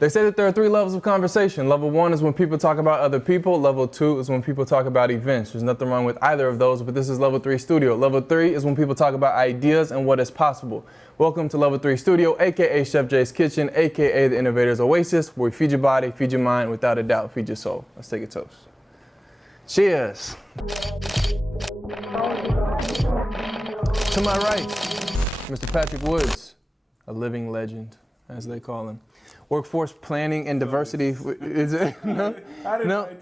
They say that there are 3 levels of conversation. Level 1 is when people talk about other people. Level 2 is when people talk about events. There's nothing wrong with either of those, but this is Level 3 Studio. Level 3 is when people talk about ideas and what is possible. Welcome to Level 3 Studio, aka Chef Jay's Kitchen, aka the Innovator's Oasis, where we feed your body, feed your mind, without a doubt, feed your soul. Let's take a toast. Cheers. To my right, Mr. Patrick Woods, a living legend, as they call him. Workforce planning and diversity. Is it? No,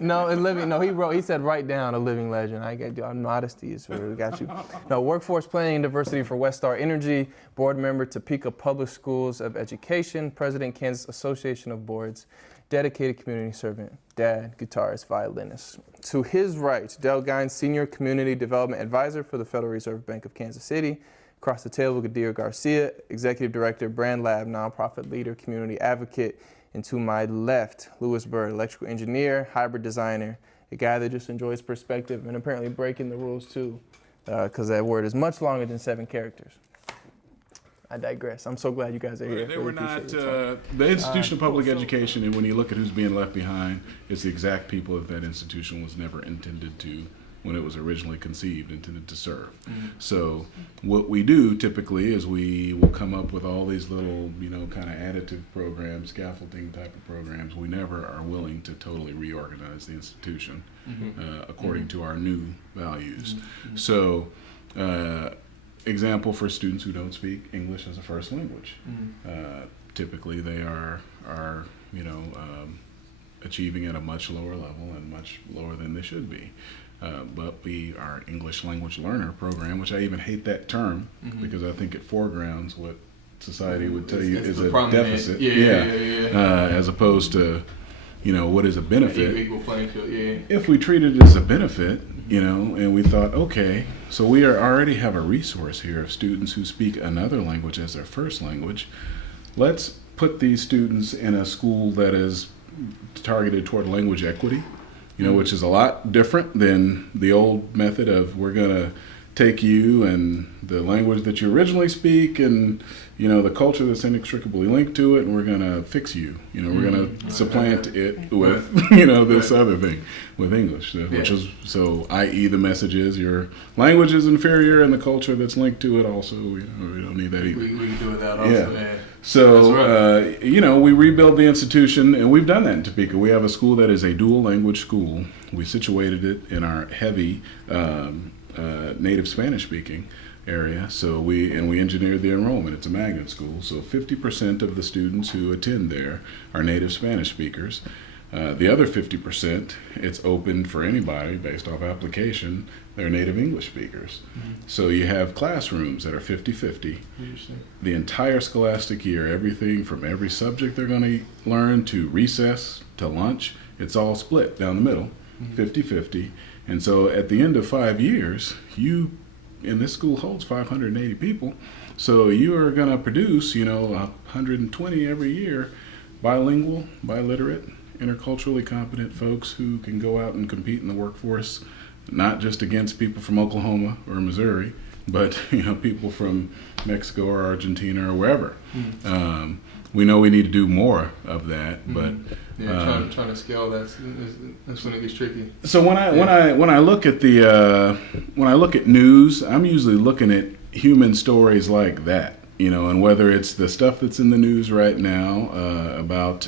no, it's living. No, he said write down a living legend. I get you. Modesty is where we got you. No, workforce planning and diversity for West Star Energy, board member, Topeka Public Schools of Education, president, Kansas Association of Boards, dedicated community servant, dad, guitarist, violinist. To his right, Dell Gines, senior community development advisor for the Federal Reserve Bank of Kansas City. Across the table, Ghadeer Garcia, Executive Director, Brand Lab, nonprofit leader, community advocate. And to my left, Byrd, electrical engineer, hybrid designer, a guy that just enjoys perspective and apparently breaking the rules too, because that word is much longer than 7 characters. I digress. I'm so glad you guys are here. They were not the institution of public education, and when you look at who's being left behind, it's the exact people that institution was never intended to, when it was originally conceived, intended to serve. Mm-hmm. So what we do typically is we will come up with all these little, kind of additive programs, scaffolding type of programs. We never are willing to totally reorganize the institution according to our new values. Mm-hmm. So example for students who don't speak English as a first language. Mm-hmm. Typically they are achieving at a much lower level and much lower than they should be. But we are an English language learner program, which I even hate that term because I think it foregrounds what society would tell you is a deficit. As opposed to, what is a benefit. Equal playing field, If we treat it as a benefit, and we thought, okay, so we already have a resource here of students who speak another language as their first language. Let's put these students in a school that is targeted toward language equity, which is a lot different than the old method of we're going to take you and the language that you originally speak and, the culture that's inextricably linked to it, and we're going to fix you. We're going to supplant it with, this other thing with English, which is, so i.e. the message is your language is inferior and the culture that's linked to it also, we don't need that either. We can do without also, yeah. So, we rebuild the institution, and we've done that in Topeka. We have a school that is a dual language school. We situated it in our heavy native Spanish speaking area. So we engineered the enrollment. It's a magnet school. So 50% of the students who attend there are native Spanish speakers. The other 50%, it's open for anybody based off application. They're native English speakers. Mm-hmm. So you have classrooms that are 50-50. The entire scholastic year, everything from every subject they're going to learn to recess to lunch, it's all split down the middle, 50-50. And so at the end of 5 years, and this school holds 580 people, so you are going to produce, 120 every year, bilingual, biliterate, interculturally competent folks who can go out and compete in the workforce, not just against people from Oklahoma or Missouri, but people from Mexico or Argentina or wherever. Mm-hmm. We know we need to do more of that, but trying to scale that's when it gets tricky. So when I look at when I look at news, I'm usually looking at human stories like that, and whether it's the stuff that's in the news right now about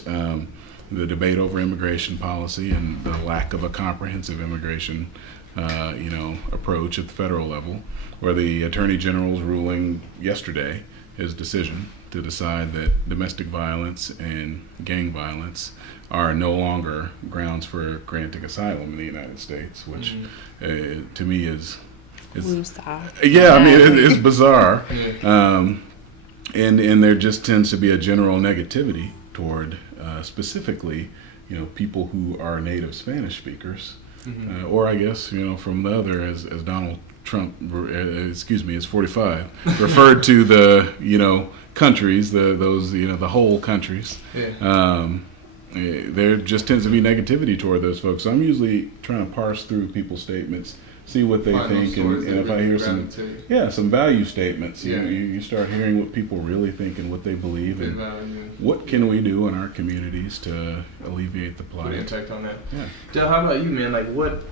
the debate over immigration policy and the lack of a comprehensive immigration approach at the federal level, or the Attorney General's ruling yesterday, his decision to decide that domestic violence and gang violence are no longer grounds for granting asylum in the United States, which to me is it's bizarre. And there just tends to be a general negativity toward specifically, people who are native Spanish speakers, or I guess, from the other, as Donald Trump, is 45, referred to the, countries, the whole countries. There just tends to be negativity toward those folks. So I'm usually trying to parse through people's statements, see what they Find those think, and stories that if I really hear gravitate. some value statements, Yeah. you start hearing what people really think and what they believe, Good and value. what can we do in our communities to alleviate the Put plight. impact on that. Yeah. Dell, how about you, man? Like, what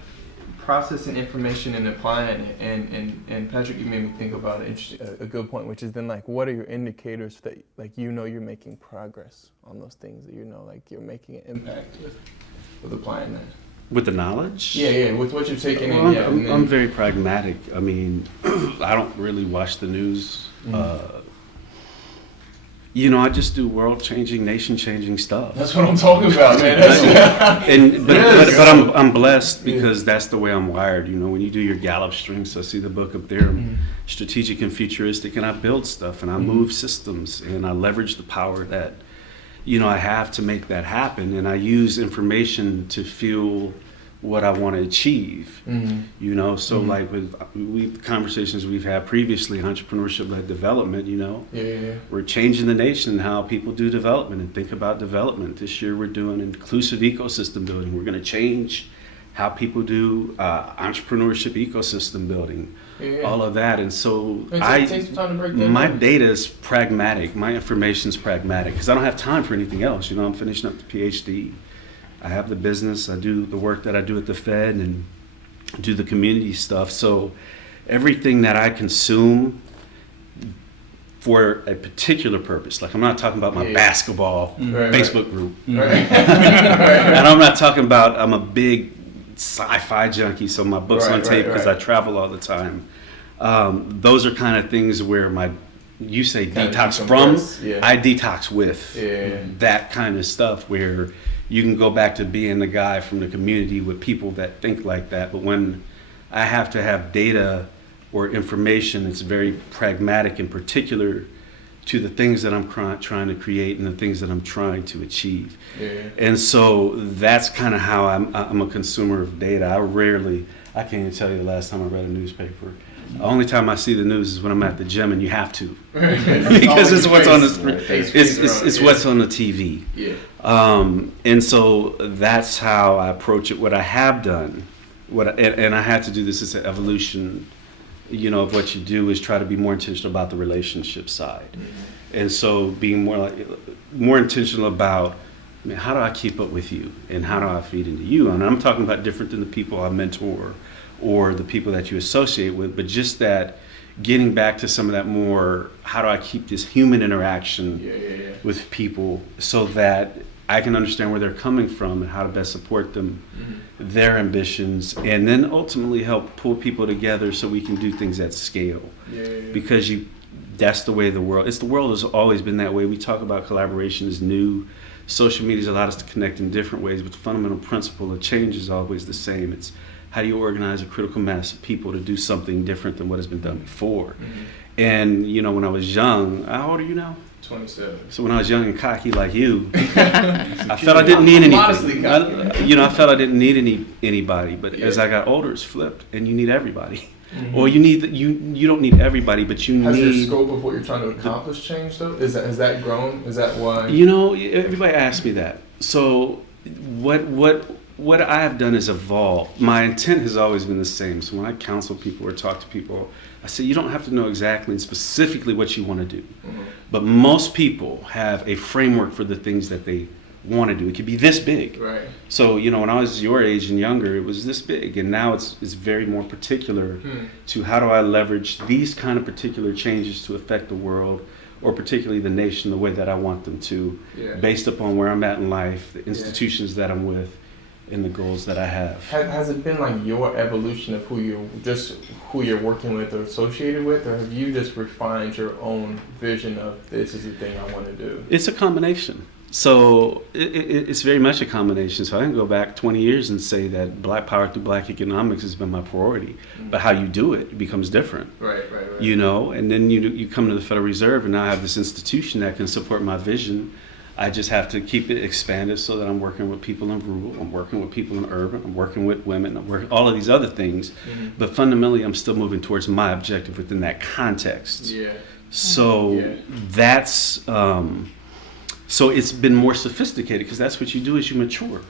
processing information and applying it? And Patrick, you made me think about a good point, which is then, like, what are your indicators that, like, you're making progress on those things that like you're making an impact with applying that? With the knowledge? Yeah, with what you're taking Well, in. I'm very pragmatic. I mean, I don't really watch the news. I just do world-changing, nation-changing stuff. That's what I'm talking about, man. But I'm blessed because that's the way I'm wired. When you do your Gallup strings, I see the book up there, strategic and futuristic, and I build stuff and I move systems and I leverage the power that I have to make that happen, and I use information to fuel what I want to achieve. Like with conversations we've had previously, entrepreneurship-led development, we're changing the nation in how people do development and think about development. This year we're doing inclusive ecosystem building. We're going to change how people do entrepreneurship ecosystem building, all of that. And so take some time to break that my down. data is pragmatic. My information's pragmatic because I don't have time for anything else. I'm finishing up the PhD. I have the business. I do the work that I do at the Fed and do the community stuff. So everything that I consume for a particular purpose, like I'm not talking about my basketball Facebook group. Right. And I'm not talking about, I'm a big sci-fi junkie, so my book's on tape because I travel all the time. Those are kind of things where you say Kind of detox from, decompress, I detox with. Yeah. That kind of stuff where you can go back to being the guy from the community with people that think like that. But when I have to have data or information, it's very pragmatic and particular to the things that I'm trying to create and the things that I'm trying to achieve. And so that's kind of how I'm a consumer of data. I can't even tell you the last time I read a newspaper. The only time I see the news is when I'm at the gym, and you have to, because it's what's on the screen. It's what's on the TV. And so that's how I approach it. What I have done, and I had to do this, is an evolution. Of what you do is try to be more intentional about the relationship side, and so being more intentional about, how do I keep up with you, and how do I feed into you? And I'm talking about different than the people I mentor or the people that you associate with, but just that getting back to some of that more, how do I keep this human interaction with people so that I can understand where they're coming from and how to best support them, their ambitions, and then ultimately help pull people together so we can do things at scale. Because that's the way the world has always been that way. We talk about collaboration is new. Social media's allowed us to connect in different ways, but the fundamental principle of change is always the same. It's how do you organize a critical mass of people to do something different than what has been done before? And when I was young, how old are you now? 27. So when I was young and cocky like you, I felt I didn't need anything. I felt I didn't need anybody. But as I got older, it's flipped, and you need everybody. Or you don't need everybody, but you Has need. your scope of what you're trying to accomplish changed though? Has that grown? Is that why? Everybody asks me that. So what I have done is evolve. My intent has always been the same. So when I counsel people or talk to people, I say you don't have to know exactly and specifically what you want to do. But most people have a framework for the things that they want to do. It could be this big. Right. So, when I was your age and younger, it was this big. And now it's very more particular to how do I leverage these kind of particular changes to affect the world, or particularly the nation, the way that I want them to, based upon where I'm at in life, the institutions that I'm with, and the goals that I have. Has it been like your evolution of who you're working with or associated with, or have you just refined your own vision of this is the thing I want to do? It's a combination. So it's very much a combination. So I can go back 20 years and say that Black power through Black economics has been my priority. But how you do it becomes different. Right. And then you come to the Federal Reserve, and now I have this institution that can support my vision. I just have to keep it expanded so that I'm working with people in rural, I'm working with people in urban, I'm working with women, I'm working all of these other things. But fundamentally, I'm still moving towards my objective within that context. So that's, so it's been more sophisticated because that's what you do as you mature.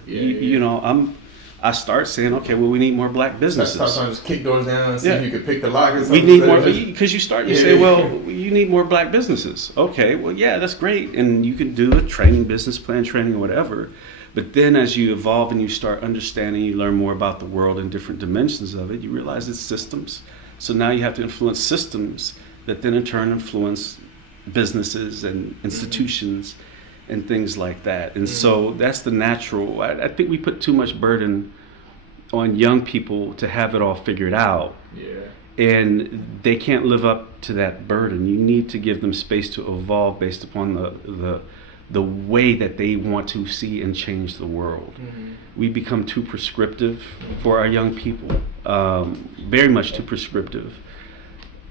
I start saying, okay, well, we need more black businesses. Start trying to just kick doors down and see if you could pick the lock or We something. need more, because you say, well, you need more black businesses. Okay, well, yeah, that's great. And you can do a training, business plan training or whatever. But then as you evolve and you start understanding, you learn more about the world and different dimensions of it, you realize it's systems. So now you have to influence systems that then in turn influence businesses and institutions and things like that. And so that's the natural. I think we put too much burden on young people to have it all figured out. And they can't live up to that burden. You need to give them space to evolve based upon the way that they want to see and change the world. We become too prescriptive for our young people, very much too prescriptive,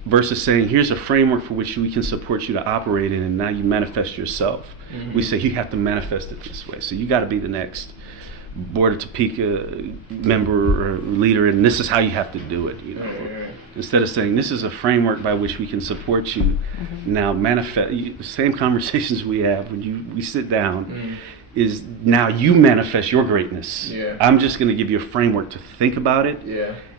versus saying, here's a framework for which we can support you to operate in, and now you manifest yourself. We say, you have to manifest it this way. So you got to be the next Board of Topeka member or leader, and this is how you have to do it, you know. Instead of saying, this is a framework by which we can support you, now manifest, the same conversations we have when we sit down, is now you manifest your greatness. I'm just going to give you a framework to think about it,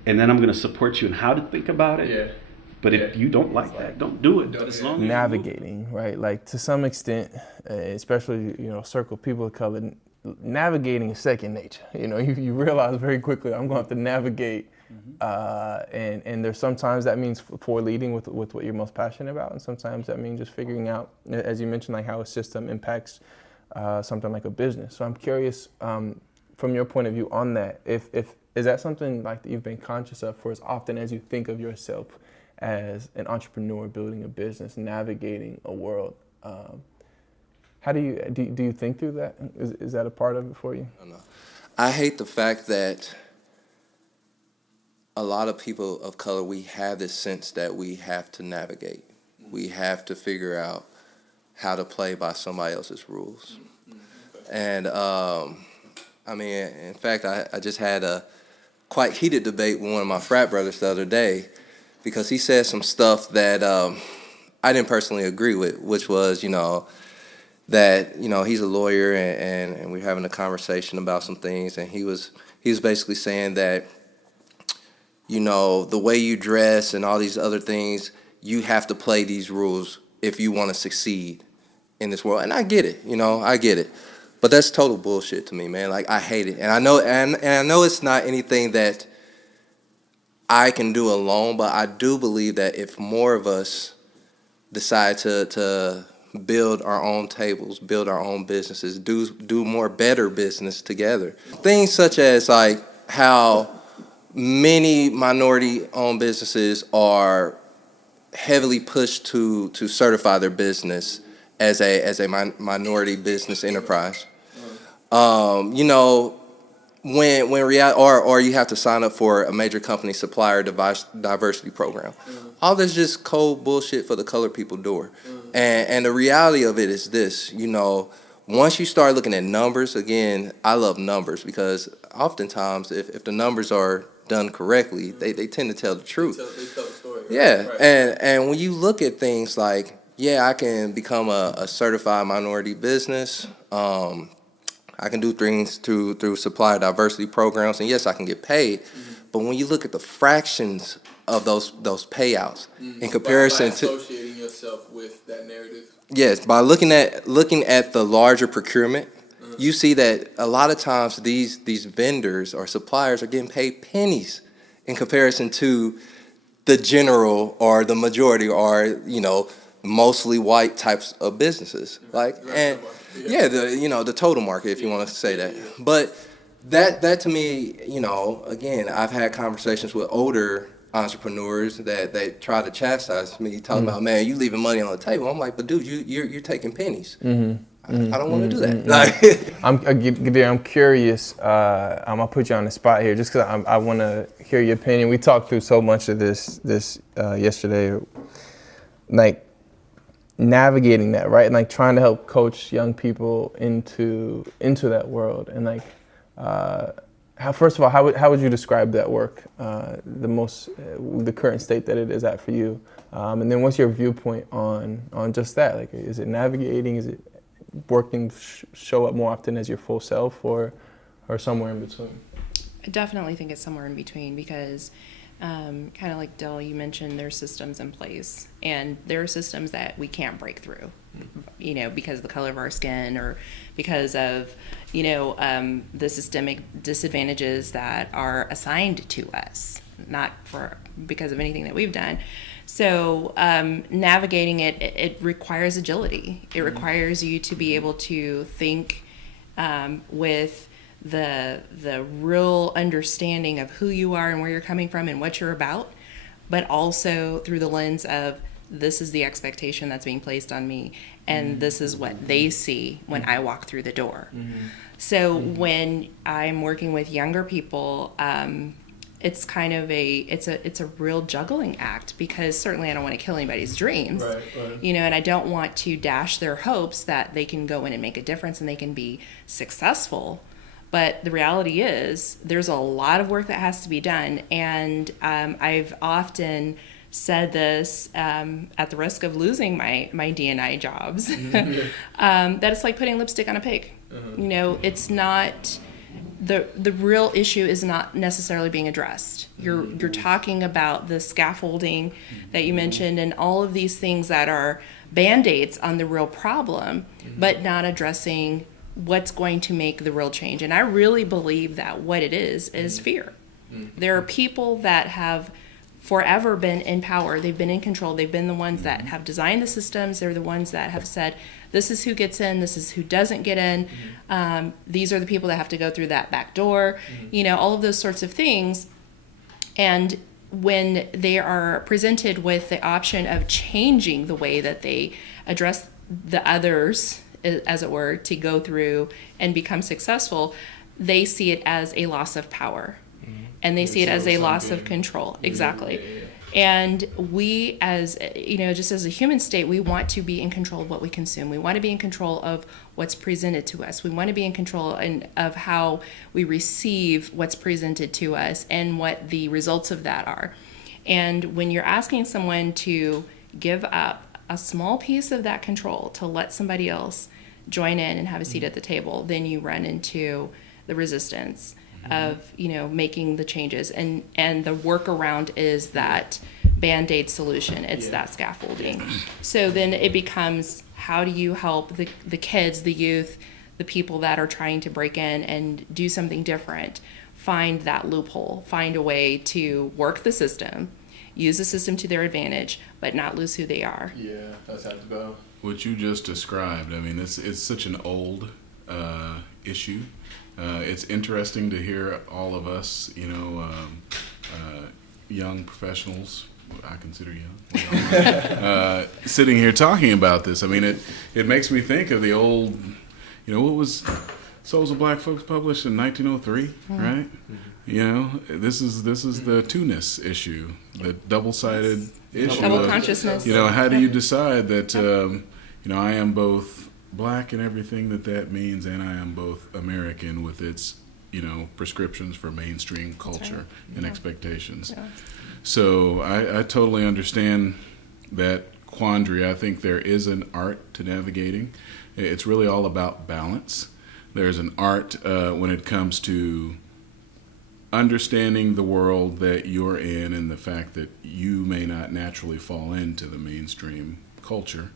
and then I'm going to support you in how to think about it. But if you don't like that, don't do it. As long as navigating, right? Like to some extent, especially, circle people of color, navigating is second nature. You realize very quickly, I'm going to have to navigate. And there's sometimes that means for leading with what you're most passionate about, and sometimes that means just figuring out, as you mentioned, like how a system impacts something like a business. So I'm curious, from your point of view on that, if is that something like that you've been conscious of for as often as you think of yourself as an entrepreneur building a business, navigating a world? How do you think through that? Is that a part of it for you? No. I hate the fact that a lot of people of color, we have this sense that we have to navigate. We have to figure out how to play by somebody else's rules. And in fact, I just had a quite heated debate with one of my frat brothers the other day, because he said some stuff that I didn't personally agree with, which was, that, he's a lawyer and we're having a conversation about some things, and he was basically saying that, the way you dress and all these other things, you have to play these rules if you want to succeed in this world. And I get it, I get it. But that's total bullshit to me, man. Like, I hate it. And I know it's not anything that I can do alone, but I do believe that if more of us decide to build our own tables, build our own businesses, do more better business together. Things such as like how many minority-owned businesses are heavily pushed to certify their business as a minority business enterprise. When reality, or you have to sign up for a major company supplier diversity program. All that's just cold bullshit for the colored people door. And the reality of it is this, once you start looking at numbers, again, I love numbers because oftentimes if the numbers are done correctly, they tend to tell the truth. They tell the story. Yeah, right. And when you look at things like, I can become a certified minority business. I can do things through supplier diversity programs, and yes, I can get paid. But when you look at the fractions of those payouts in comparison to associating yourself with that narrative. Yes, by looking at the larger procurement, you see that a lot of times these vendors or suppliers are getting paid pennies in comparison to the general or the majority or mostly white types of businesses. The total market, if you want to say that. But that to me, again, I've had conversations with older entrepreneurs that they try to chastise me, talking about, man, you leaving money on the table. I'm like, but dude, you're taking pennies. I don't want to do that. I'm curious. I'm gonna put you on the spot here, just because I want to hear your opinion. We talked through so much of this yesterday, like navigating that, right, and like trying to help coach young people into that world, and like first of all, how would you describe that work, the current state that it is at for you, and then what's your viewpoint on just that? Like, is it navigating? Is it working show up more often as your full self, or somewhere in between? I definitely think it's somewhere in between because kind of like Dell, you mentioned there's systems in place, and there are systems that we can't break through, you know, because of the color of our skin or because of, you know, the systemic disadvantages that are assigned to us, not for because of anything that we've done. So navigating it requires agility. It requires you to be able to think with the real understanding of who you are and where you're coming from and what you're about, but also through the lens of this is the expectation that's being placed on me, and this is what they see when I walk through the door. So when I'm working with younger people, it's kind of it's a real juggling act, because certainly I don't want to kill anybody's dreams, you know, and I don't want to dash their hopes that they can go in and make a difference and they can be successful. But the reality is there's a lot of work that has to be done, and I've often said this at the risk of losing my DNI jobs, that it's like putting lipstick on a pig. You know, it's not the real issue is not necessarily being addressed. You're talking about the scaffolding that you mentioned and all of these things that are band-aids on the real problem, but not addressing what's going to make the real change. And I really believe that what it is fear. There are people that have forever been in power. They've been in control. They've been the ones that have designed the systems. They're the ones that have said, this is who gets in, this is who doesn't get in. These are the people that have to go through that back door, you know, all of those sorts of things. And when they are presented with the option of changing the way that they address the others, as it were, to go through and become successful, they see it as a loss of power. And they see it as a loss of control. Exactly. And we, as, you know, just as a human state, we want to be in control of what we consume. We want to be in control of what's presented to us. We want to be in control of how we receive what's presented to us and what the results of that are. And when you're asking someone to give up a small piece of that control to let somebody else join in and have a seat at the table, then you run into the resistance of, you know, making the changes, and the workaround is that Band-Aid solution. It's that scaffolding. So then it becomes, how do you help the kids, the youth, the people that are trying to break in and do something different, find that loophole, find a way to work the system, use the system to their advantage, but not lose who they are. Yeah, that's how to go. What you just described, I mean, it's such an old issue. It's interesting to hear all of us, you know, young professionals, I consider young, sitting here talking about this. I mean, it makes me think of the old, you know, what was Souls of Black Folks published in 1903, right? You know, this is the two-ness issue, the double-sided issue. Double of, consciousness. You know, how do you decide that, you know, I am both Black and everything that means, and I am both American with its, you know, prescriptions for mainstream culture and expectations. So I totally understand that quandary. I think there is an art to navigating. It's really all about balance. There's an art when it comes to understanding the world that you're in and the fact that you may not naturally fall into the mainstream culture.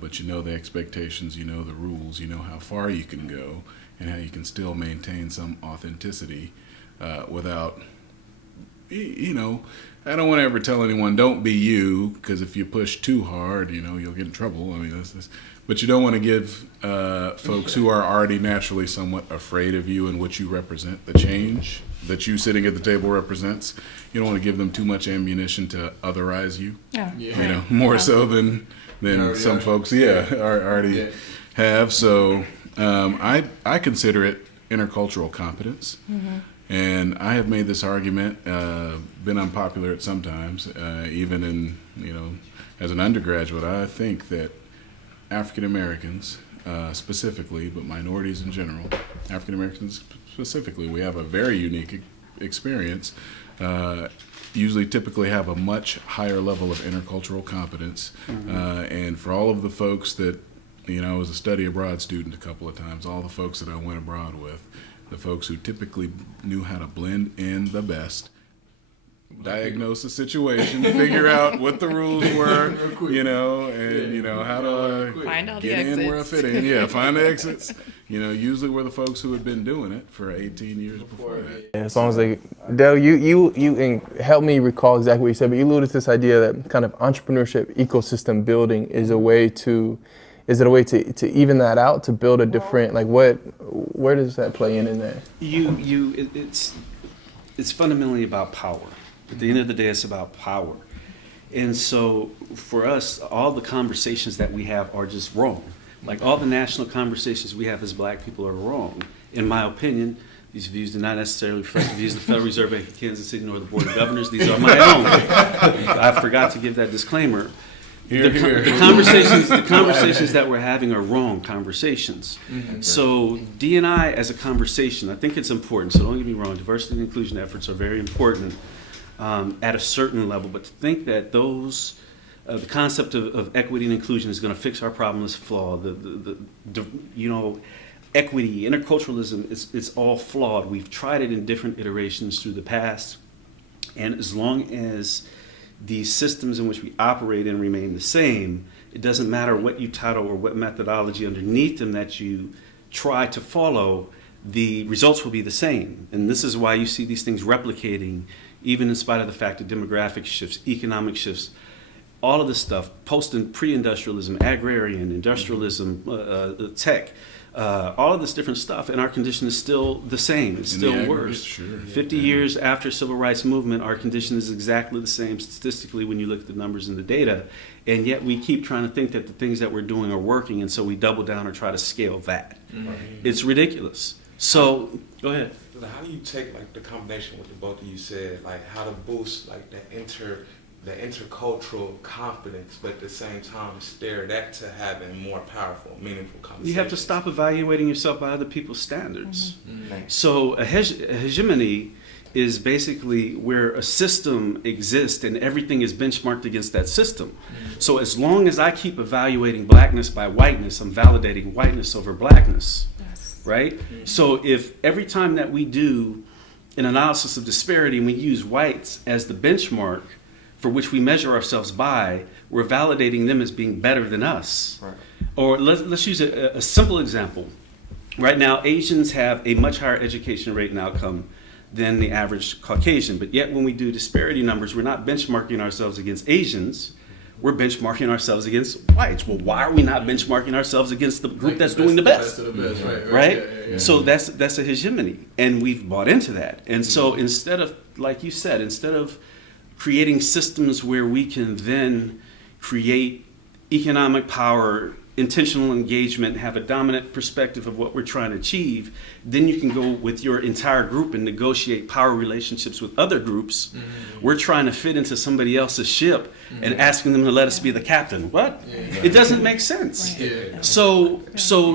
But you know the expectations, you know the rules, you know how far you can go, and how you can still maintain some authenticity without, you know, I don't want to ever tell anyone don't be you, because if you push too hard, you know, you'll get in trouble. I mean, but you don't want to give folks who are already naturally somewhat afraid of you and what you represent, the change that you sitting at the table represents. You don't want to give them too much ammunition to otherize you. You know, more so than some folks, already have. So I consider it intercultural competence. And I have made this argument, been unpopular at sometimes, even in, you know, as an undergraduate. I think that African Americans specifically, but minorities in general, African Americans specifically, we have a very unique experience. Usually typically have a much higher level of intercultural competence. And for all of the folks that, you know, I was a study abroad student a couple of times, all the folks that I went abroad with, the folks who typically knew how to blend in the best, diagnose the situation, figure out what the rules were, and how to Find all the get in where I exits. fit in. Yeah, find the exits. Usually we're the folks who had been doing it for 18 years before that. Yeah, as long as Dell, you help me recall exactly what you said, but you alluded to this idea that kind of entrepreneurship ecosystem building is a way to even that out, to build a different, where does that play in there? It's fundamentally about power. At the end of the day, it's about power. And so for us, all the conversations that we have are just wrong. Like all the national conversations we have as black people are wrong. In my opinion, these views do not necessarily reflect the views of the Federal Reserve Bank of Kansas City nor the Board of Governors. These are my own. I forgot to give that disclaimer. The conversations that we're having are wrong conversations. Mm-hmm. So D&I as a conversation, I think it's important. So don't get me wrong, diversity and inclusion efforts are very important at a certain level. But to think that the concept of equity and inclusion is going to fix our problem is flawed. Equity, interculturalism, it's all flawed. We've tried it in different iterations through the past, and as long as the systems in which we operate in remain the same, it doesn't matter what you title or what methodology underneath them that you try to follow, the results will be the same. And this is why you see these things replicating, even in spite of the fact of demographic shifts, economic shifts, all of this stuff, post and pre-industrialism, agrarian, industrialism, tech, all of this different stuff, and our condition is still the same. It's still worse. Sure. 50 years after civil rights movement, our condition is exactly the same statistically when you look at the numbers and the data, and yet we keep trying to think that the things that we're doing are working, and so we double down or try to scale that. Mm-hmm. It's ridiculous. So, go ahead. How do you take the combination with the both of you said, how to boost the intercultural confidence, but at the same time steer that to having more powerful, meaningful conversations? You have to stop evaluating yourself by other people's standards. Mm-hmm. So a hegemony is basically where a system exists and everything is benchmarked against that system. Mm-hmm. So as long as I keep evaluating blackness by whiteness, I'm validating whiteness over blackness. Yes. Right? Mm-hmm. So if every time that we do an analysis of disparity and we use whites as the benchmark for which we measure ourselves by, we're validating them as being better than us. Right. Or let's use a simple example. Right now, Asians have a much higher education rate and outcome than the average Caucasian, but yet when we do disparity numbers, we're not benchmarking ourselves against Asians, we're benchmarking ourselves against whites. Well, why are we not benchmarking ourselves against the group that's doing the best? Right? Yeah. So that's a hegemony, and we've bought into that. And so instead of, like you said, instead of creating systems where we can then create economic power, intentional engagement, have a dominant perspective of what we're trying to achieve, then you can go with your entire group and negotiate power relationships with other groups. Mm-hmm. We're trying to fit into somebody else's ship and asking them to let us be the captain. What? Yeah. It doesn't make sense. Right. Yeah. So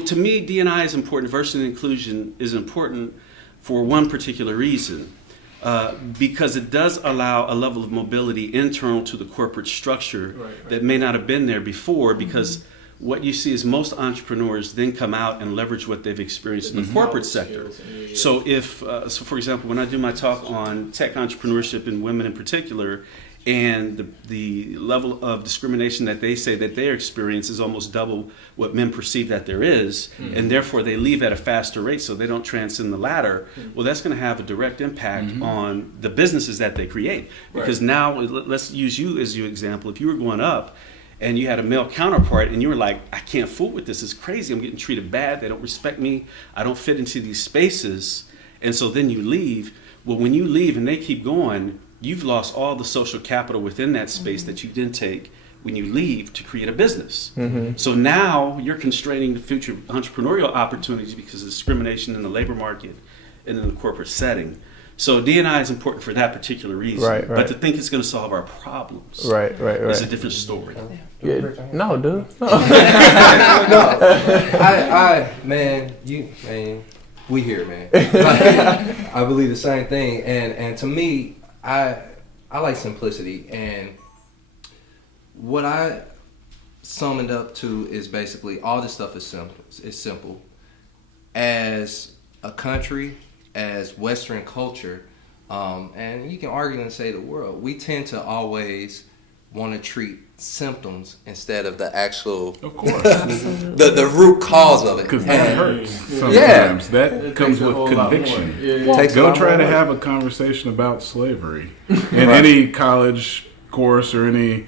to me, D&I is important. Diversity and inclusion is important for one particular reason. Because it does allow a level of mobility internal to the corporate structure that may not have been there before, because what you see is most entrepreneurs then come out and leverage what they've experienced in the corporate sector. So for example, when I do my talk on tech entrepreneurship and women in particular, and the level of discrimination that they say that they experience is almost double what men perceive that there is, and therefore they leave at a faster rate so they don't transcend the ladder. Well, that's going to have a direct impact on the businesses that they create. Because now, let's use you as your example. If you were going up and you had a male counterpart and you were like, I can't fool with this, it's crazy, I'm getting treated bad, they don't respect me, I don't fit into these spaces, and so then you leave. Well, when you leave and they keep going, you've lost all the social capital within that space that you didn't take when you leave to create a business. Mm-hmm. So now you're constraining the future entrepreneurial opportunities because of discrimination in the labor market and in the corporate setting. So D&I is important for that particular reason. Right. But to think it's going to solve our problems is a different story. Yeah. No, dude. No. We here, man. I believe the same thing. And to me, I like simplicity, and what I summed up to is basically all this stuff is simple. It's simple. As a country, as Western culture, and you can argue and say the world, we tend to always want to treat symptoms instead of the actual, Of course. the root cause of it. Because that And- hurts sometimes. Yeah. That comes with conviction. Takes a Go lot try more to work. have a conversation about slavery in any college course or any,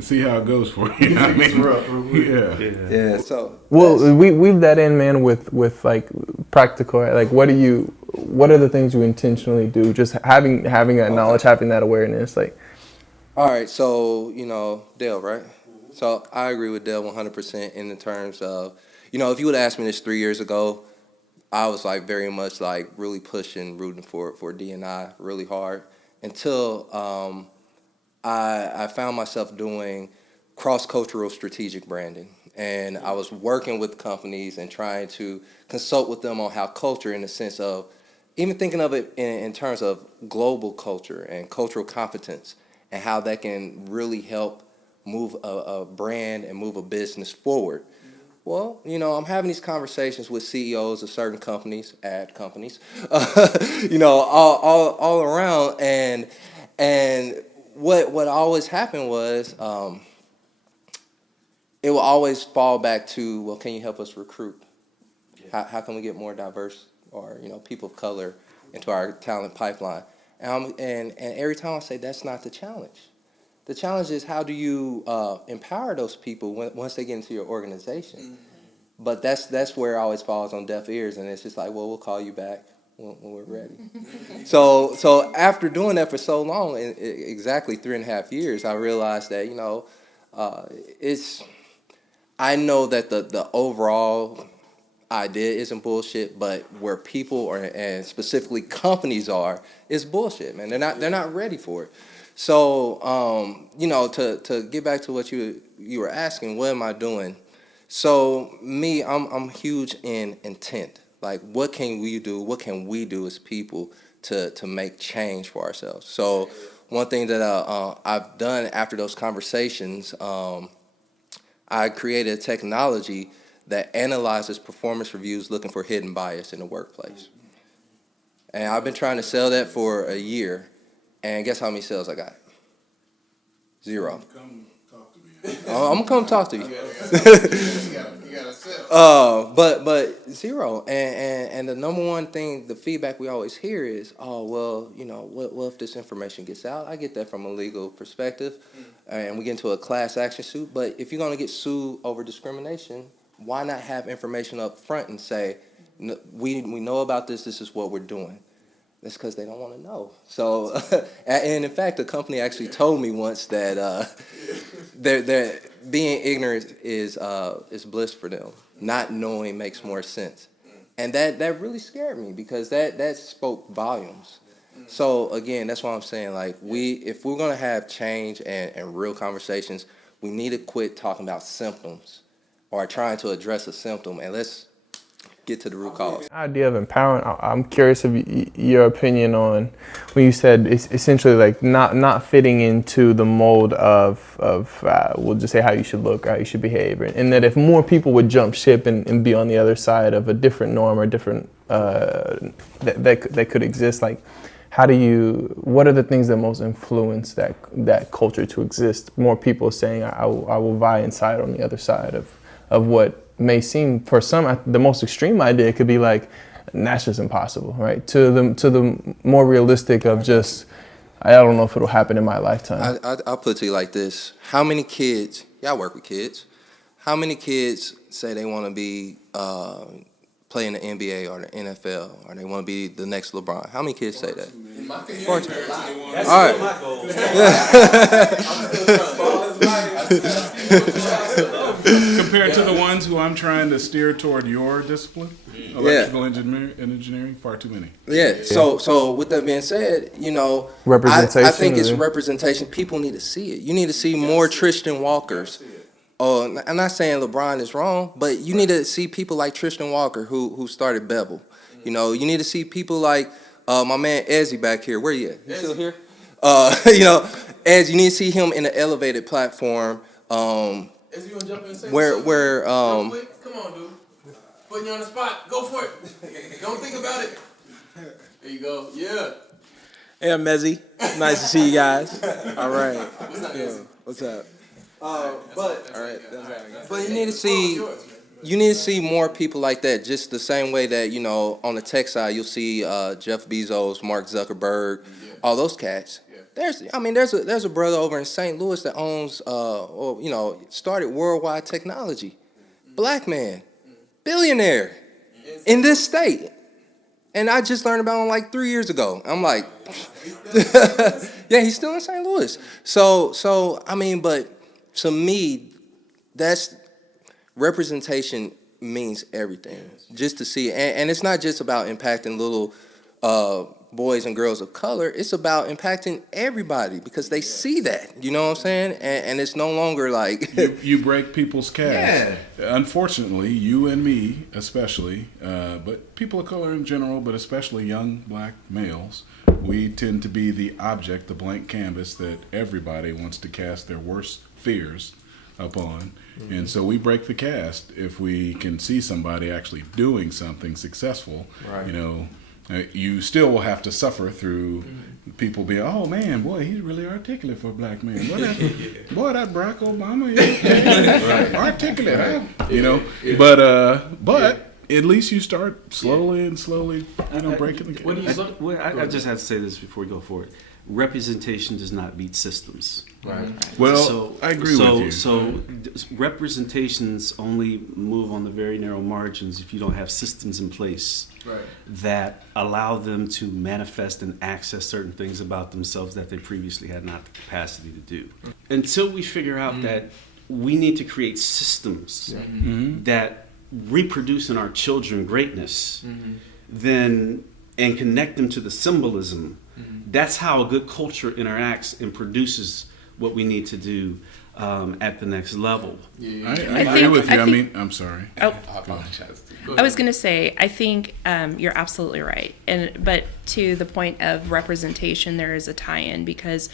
see how it goes for you. I mean, Yeah, so Well, we weave that in, man, with like practical. Like, what are the things you intentionally do? Just having that knowledge, having that awareness, like. all right, so Dell, right? So I agree with Dell 100% in the terms of, if you would have asked me this 3 years ago, I was like very much like really pushing, rooting for D&I really hard until I found myself doing cross-cultural strategic branding. And I was working with companies and trying to consult with them on how culture, in the sense of even thinking of it in terms of global culture and cultural competence, and how that can really help move a brand and move a business forward. Well, I'm having these conversations with CEOs of certain companies, ad companies, all around, and what always happened was it will always fall back to, well, can you help us recruit? How can we get more diverse or people of color into our talent pipeline? And every time I say that's not the challenge. The challenge is, how do you empower those people once they get into your organization? Mm-hmm. But that's where it always falls on deaf ears, and it's just like, well, we'll call you back when we're ready. So after doing that for so long, exactly 3.5 years, I realized that I know that the overall idea isn't bullshit, but where people and specifically companies is bullshit, man. They're not ready for it. So to get back to what you were asking, what am I doing? So me, I'm huge in intent. Like, what can we do? What can we do as people to make change for ourselves? So one thing that I've done after those conversations, I created a technology that analyzes performance reviews looking for hidden bias in the workplace. And I've been trying to sell that for a year, and guess how many sales I got? 0. Come talk to me. I'm gonna come talk to you. You gotta sell. But 0. And the number one thing, the feedback we always hear is, oh, well, what if this information gets out? I get that from a legal perspective, and we get into a class action suit. But if you're gonna get sued over discrimination, why not have information up front and say, we know about this, this is what we're doing? That's because they don't want to know. So, and in fact, the company actually told me once that they're being ignorant is bliss for them. Not knowing makes more sense. And that really scared me, because that spoke volumes. So again, that's why I'm saying, like, if we're gonna have change and real conversations, we need to quit talking about symptoms or trying to address a symptom, and let's get to the root cause. Idea of empowerment. I'm curious of your opinion on when you said it's essentially like not fitting into the mold of we'll just say how you should look or how you should behave, and that if more people would jump ship and be on the other side of a different norm or different that could exist, like what are the things that most influence that culture to exist? More people saying I will vie inside on the other side of what may seem, for some, the most extreme idea could be like, that's just impossible, right? To the more realistic of just, I don't know if it'll happen in my lifetime. I'll put it to you like this. How many kids, y'all work with kids, how many kids say they want to be play in the NBA or the NFL, or they want to be the next LeBron? How many kids say that? Far too many. All right. my goal. Compared to the ones who I'm trying to steer toward your discipline, electrical engineering, far too many. Yeah. So with that being said, Representation. I think it's representation. People need to see it. You need to see more Tristan Walkers. Oh, I'm not saying LeBron is wrong, but you need to see people like Tristan Walker who started Bevel. You need to see people like my man Ezzy back here. Where you at? You still here? Ez, you need to see him in an elevated platform. Is you gonna jump in and say where real quick? Come on, dude. Putting you on the spot. Go for it. Don't think about it. There you go. Yeah. Hey, I'm Mezzy. Nice to see you guys. All right. What's up, Yeah. guys? What's up? But All right. That's all I got. But you need to see more people like that. Just the same way that on the tech side you'll see Jeff Bezos, Mark Zuckerberg, all those cats. There's a brother over in St. Louis that owns started Worldwide Technology, black man, billionaire in this state, and I just learned about him like 3 years ago. I'm like, yeah, he's still in St. Louis. So but to me, that's representation means everything. Just to see, and it's not just about impacting little boys and girls of color. It's about impacting everybody because they see that. You know what I'm saying? And it's no longer like You break people's caste. Yeah. Unfortunately, you and me especially, but people of color in general, but especially young black males, we tend to be the object, the blank canvas that everybody wants to cast their worst fears upon. Mm-hmm. And so we break the caste if we can see somebody actually doing something successful. Right. You still will have to suffer through people being, oh man, boy, he's really articulate for a black man. That Barack Obama is articulate, huh? But at least you start slowly breaking the case. I just had to say this before we go forward. Representation does not beat systems. Right. Well, I agree with you. So representations only move on the very narrow margins if you don't have systems in place that allow them to manifest and access certain things about themselves that they previously had not the capacity to do. Until we figure out that we need to create systems that reproduce in our children greatness, then and connect them to the symbolism. That's how a good culture interacts and produces what we need to do at the next level. I agree with you. I'm sorry. Oh, I apologize. I was going to say, I think you're absolutely right. But to the point of representation, there is a tie-in because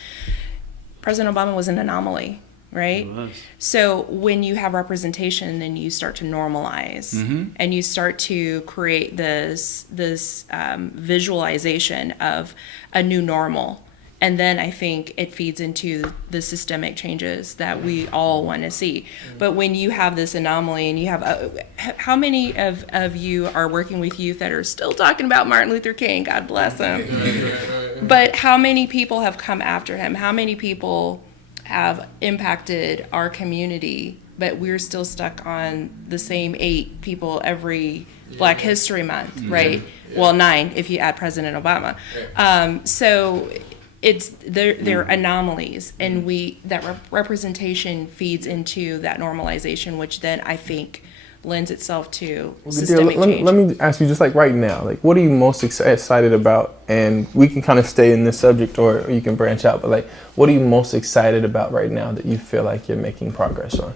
President Obama was an anomaly, right? So when you have representation, then you start to normalize and you start to create this visualization of a new normal. And then I think it feeds into the systemic changes that we all want to see. But when you have this anomaly and you have, how many of you are working with youth that are still talking about Martin Luther King, God bless him. But how many people have come after him? How many people have impacted our community, but we're still stuck on the same 8 people every Black History Month, right? Well, 9 if you add President Obama. So they're anomalies, and that representation feeds into that normalization, which then I think lends itself to systemic change. Let me ask you, just like right now, like what are you most excited about? And we can kind of stay in this subject, or you can branch out. But like, what are you most excited about right now that you feel like you're making progress on?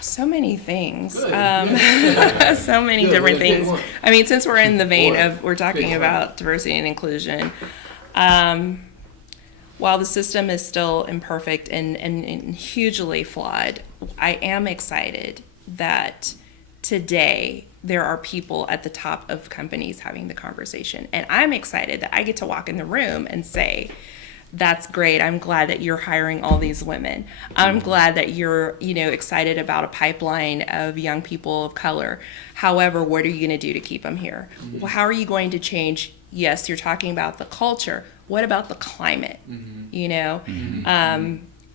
So many things, so many different things. I mean, since we're in the vein of we're talking about diversity and inclusion, while the system is still imperfect and hugely flawed, I am excited that today there are people at the top of companies having the conversation. And I'm excited that I get to walk in the room and say, that's great. I'm glad that you're hiring all these women. I'm glad that you're, excited about a pipeline of young people of color. However, what are you going to do to keep them here? Well, how are you going to change? Yes, you're talking about the culture. What about the climate?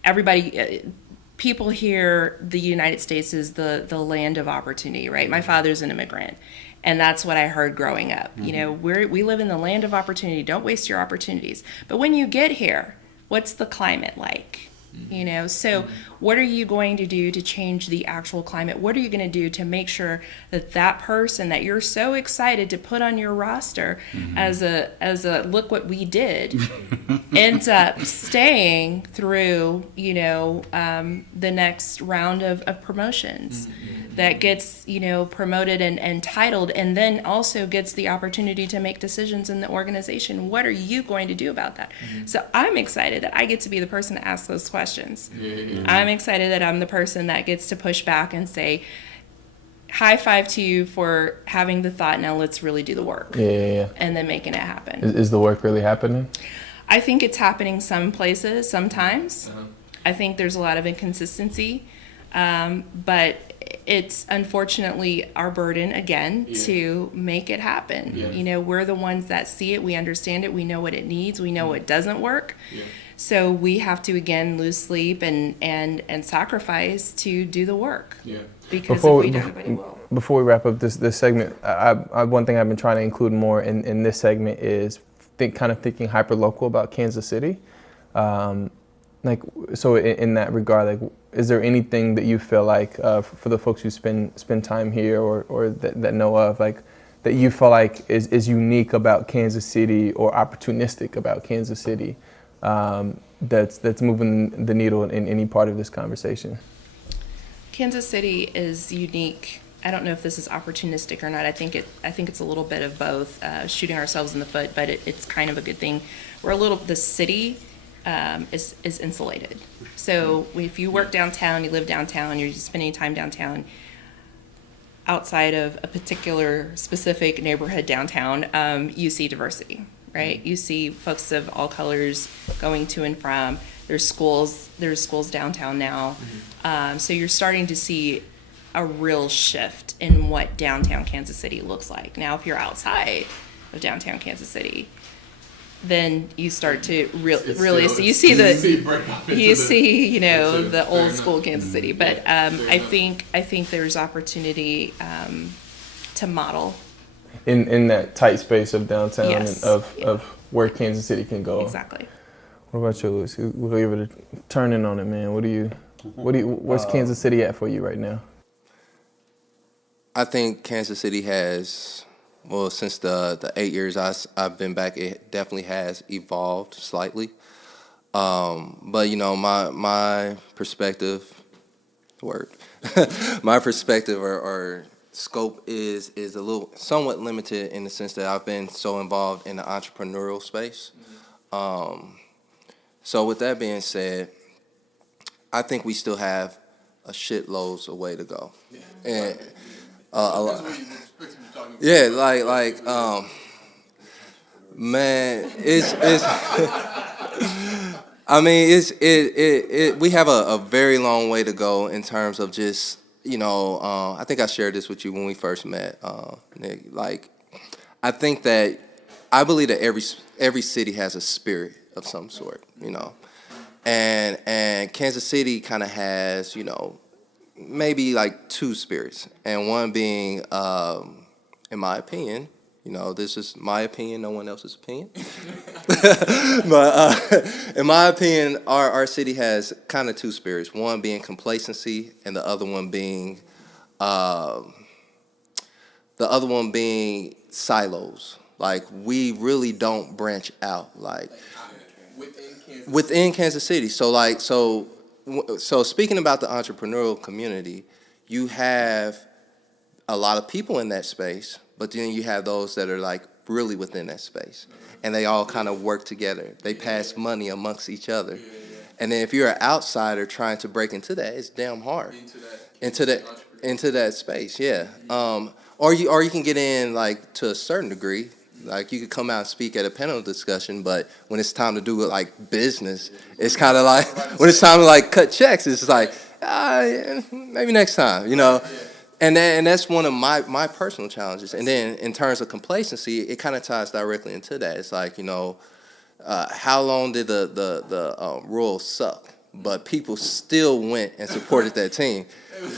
Everybody, people here, the United States is the land of opportunity, right? My father's an immigrant. And that's what I heard growing up. We live in the land of opportunity. Don't waste your opportunities. But when you get here, what's the climate like? So what are you going to do to change the actual climate? What are you going to do to make sure that person that you're so excited to put on your roster as a look what we did ends up staying through, the next round of promotions? That gets, promoted and titled, and then also gets the opportunity to make decisions in the organization. What are you going to do about that? So I'm excited that I get to be the person to ask those questions. I'm excited that I'm the person that gets to push back and say, high five to you for having the thought, now let's really do the work. Yeah. And then making it happen. Is the work really happening? I think it's happening some places, sometimes. I think there's a lot of inconsistency. But it's unfortunately our burden, again, to make it happen. You know, we're the ones that see it, we understand it, we know what it needs, we know what doesn't work. So we have to, again, lose sleep and sacrifice to do the work. Because if we don't, nobody will. Before we wrap up this segment, one thing I've been trying to include more in this segment is kind of thinking hyperlocal about Kansas City. Like, so in that regard, like, is there anything that you feel like for the folks who spend time here or that know of, like, that you feel like is unique about Kansas City or opportunistic about Kansas City, that's moving the needle in any part of this conversation? Kansas City is unique. I don't know if this is opportunistic or not. I think it's a little bit of both, shooting ourselves in the foot, but it's kind of a good thing. The city is insulated. So if you work downtown, you live downtown, you're spending time downtown, outside of a particular specific neighborhood downtown, you see diversity, right? You see folks of all colors going to and from. There's schools downtown now. So you're starting to see a real shift in what downtown Kansas City looks like. Now, if you're outside of downtown Kansas City, then you start to really see, you know, the old school Kansas City. But I think there's opportunity to model in that tight space of downtown. Yes. And of where Kansas City can go. Exactly. What about you, Luis? We'll give it a turn in on it, man. Where's Kansas City at for you right now? I think Kansas City has, well, since the 8 years I've been back, it definitely has evolved slightly. But you know, my perspective, my perspective or scope is a little somewhat limited in the sense that I've been so involved in the entrepreneurial space. So with that being said, I think we still have a shitloads of way to go. And a lot. Yeah, man, it's I mean, we have a very long way to go in terms of just, you know, I think I shared this with you when we first met, Nick. Like, I believe that every city has a spirit of some sort, you know, and Kansas City kind of has, you know, maybe like two spirits, and one being, in my opinion, you know, this is my opinion, no one else's opinion. But in my opinion, our city has kind of two spirits. One being complacency, and the other one being silos. Like, we really don't branch out, like within Kansas City. So speaking about the entrepreneurial community, you have a lot of people in that space, but then you have those that are like really within that space, and they all kind of work together. They pass money amongst each other. And then if you're an outsider trying to break into that, it's damn hard. Into that space, yeah. Or you can get in like to a certain degree. Like, you could come out and speak at a panel discussion, but when it's time to do it like business, it's kind of like when it's time to like cut checks, it's like maybe next time, you know. And that's one of my personal challenges. And then in terms of complacency, it kind of ties directly into that. It's like, you know, how long did the Royals suck, but people still went and supported that team?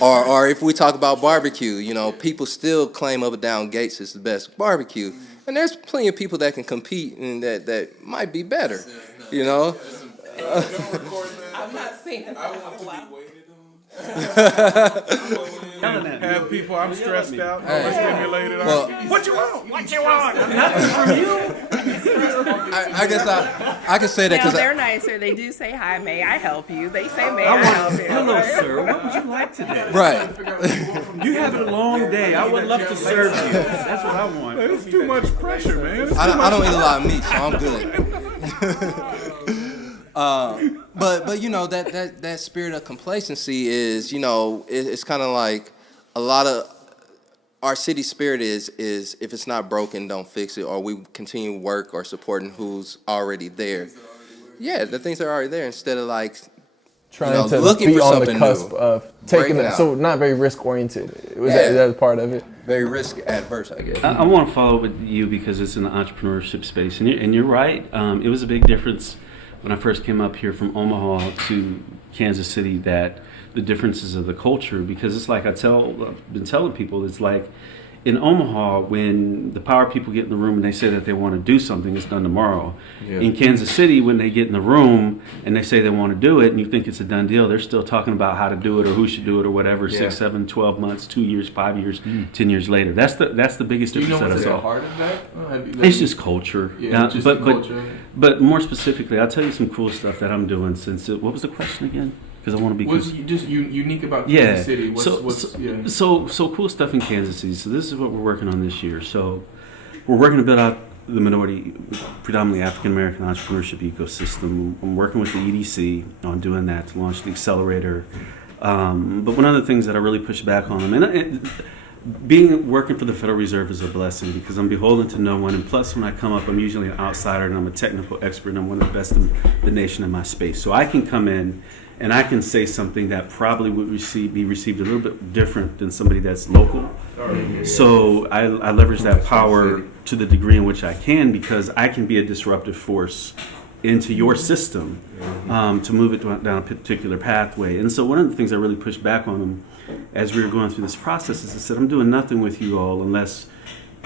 Or if we talk about barbecue, you know, people still claim up and down Gates is the best barbecue. And there's plenty of people that can compete and that might be better, you know? I'm not saying that. Have people, I'm stressed out, overstimulated. What you want? Nothing from you. I guess I can say that because they're nicer. They do say, hi, may I help you? They say, may I help you? Hello, sir. What would you like today? right. You have a long day. I would love to serve you. That's what I want. It's too much pressure, man. I don't eat a lot of meat, so I'm good. But you know, that spirit of complacency is, you know, it's kind of like a lot of our city spirit is if it's not broken, don't fix it, or we continue work or supporting who's already there. Yeah, the things that are already there instead of like Trying to looking be for on the something cusp new. of taking Breaking it. out. So not very risk oriented. Was Yeah. that part of it? Very risk adverse, I guess. I want to follow with you because it's in the entrepreneurship space, and you're right. It was a big difference when I first came up here from Omaha to Kansas City, that the differences of the culture, because it's like I've been telling people, it's like in Omaha, when the power people get in the room and they say that they want to do something, it's done tomorrow. Yeah. In Kansas City, when they get in the room and they say they want to do it and you think it's a done deal, they're still talking about how to do it or who should do it or whatever, Yeah. 6, 7, 12 months, 2 years, 5 years, 10 years later. That's the biggest Do you know difference that I what's saw. at the heart of that? It's just culture. Yeah, just but, the culture. but more specifically, I'll tell you some cool stuff that I'm doing since what was the question again? Because I want to be What's just unique about yeah. Kansas City? So cool stuff in Kansas City. So this is what we're working on this year. So we're working to build out the minority, predominantly African American entrepreneurship ecosystem. I'm working with the EDC on doing that to launch the accelerator. But one of the things that I really push back on them, and working for the Federal Reserve is a blessing because I'm beholden to no one, and plus when I come up, I'm usually an outsider and I'm a technical expert and I'm one of the best in the nation in my space. So I can come in and I can say something that probably would be received a little bit different than somebody that's local. So I leverage that power to the degree in which I can, because I can be a disruptive force into your system to move it down a particular pathway. And so one of the things I really pushed back on them as we were going through this process is I said, I'm doing nothing with you all unless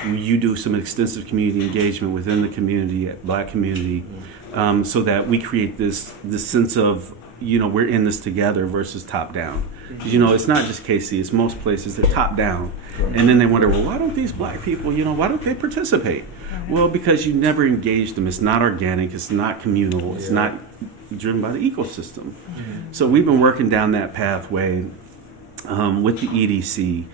you do some extensive community engagement within the community, Black community, so that we create this sense of, we're in this together versus top down. It's not just KC, it's most places, they're top down. And then they wonder, well, why don't these Black people, why don't they participate? Well, because you never engage them. It's not organic, it's not communal, it's not driven by the ecosystem. So we've been working down that pathway with the EDC.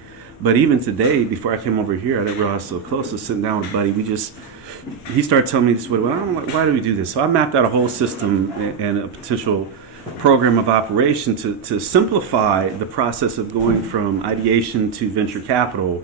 But even today, before I came over here, I didn't realize so close to sitting down with Buddy. He started telling me this, well, I'm like, why do we do this? So I mapped out a whole system and a potential program of operation to simplify the process of going from ideation to venture capital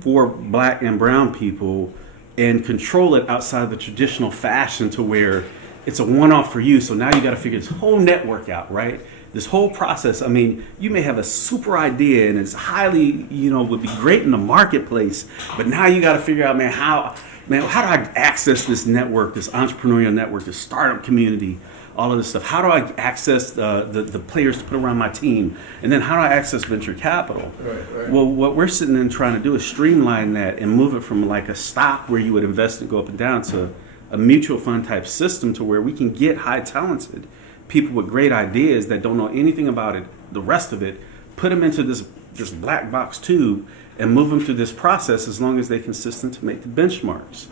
for Black and brown people and control it outside of the traditional fashion to where it's a one-off for you. So now you got to figure this whole network out, right? This whole process. I mean, you may have a super idea and it's highly, would be great in the marketplace, but now you got to figure out, how do I access this network, this entrepreneurial network, this startup community, all of this stuff? How do I access the players to put around my team? And then how do I access venture capital? Right. Well, what we're sitting in trying to do is streamline that and move it from like a stock where you would invest and go up and down to a mutual fund type system to where we can get high talented people with great ideas that don't know anything about it, the rest of it, put them into this black box tube and move them through this process as long as they're consistent to make the benchmarks.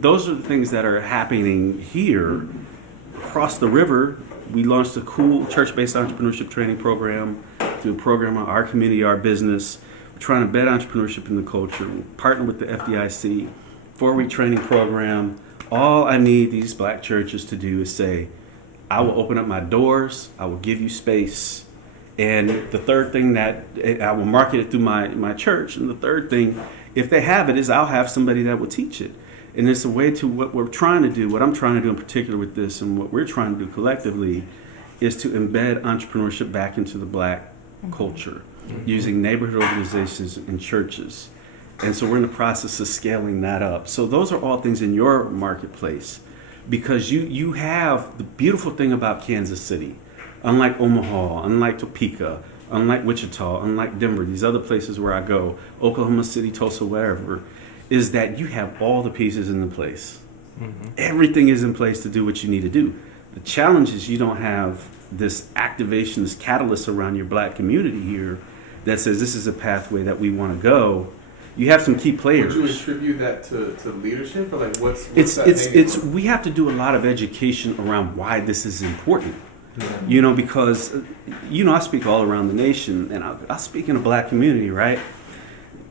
Those are the things that are happening here. Across the river, we launched a cool church-based entrepreneurship training program through a program on Our Community, Our Business. We're trying to embed entrepreneurship in the culture. We partner with the FDIC, 4-week training program. All I need these Black churches to do is say, I will open up my doors, I will give you space. And the third thing that I will market it through my church. And the third thing, if they have it, is I'll have somebody that will teach it. And it's a way to what we're trying to do, what I'm trying to do in particular with this and what we're trying to do collectively is to embed entrepreneurship back into the Black culture using neighborhood organizations and churches. And so we're in the process of scaling that up. So those are all things in your marketplace because you have the beautiful thing about Kansas City. Unlike Omaha, unlike Topeka, unlike Wichita, unlike Denver, these other places where I go, Oklahoma City, Tulsa, wherever, is that you have all the pieces in the place. Everything is in place to do what you need to do. The challenge is you don't have this activation, this catalyst around your Black community here that says this is a pathway that we want to go. You have some key players. Would you attribute that to leadership, or like what's it's we have to do a lot of education around why this is important. Because I speak all around the nation, and I speak in a Black community, right?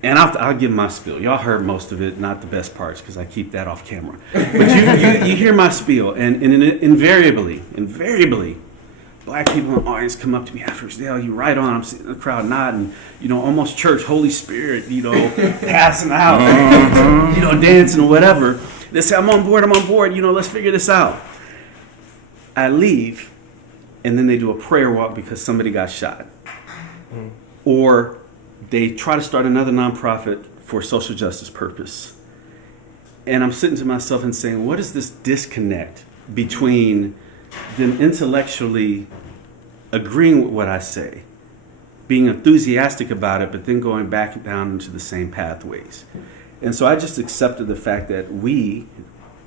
And I'll give my spiel. Y'all heard most of it, not the best parts, because I keep that off camera. But you hear my spiel, and invariably, black people in the audience come up to me afterwards. Dale, you right on. I'm sitting in the crowd nodding, almost church, Holy Spirit, passing out, dancing or whatever. They say, I'm on board, let's figure this out. I leave, and then they do a prayer walk because somebody got shot. Or they try to start another nonprofit for social justice purpose. And I'm sitting to myself and saying, what is this disconnect between them intellectually agreeing with what I say, being enthusiastic about it, but then going back down into the same pathways? And so I just accepted the fact that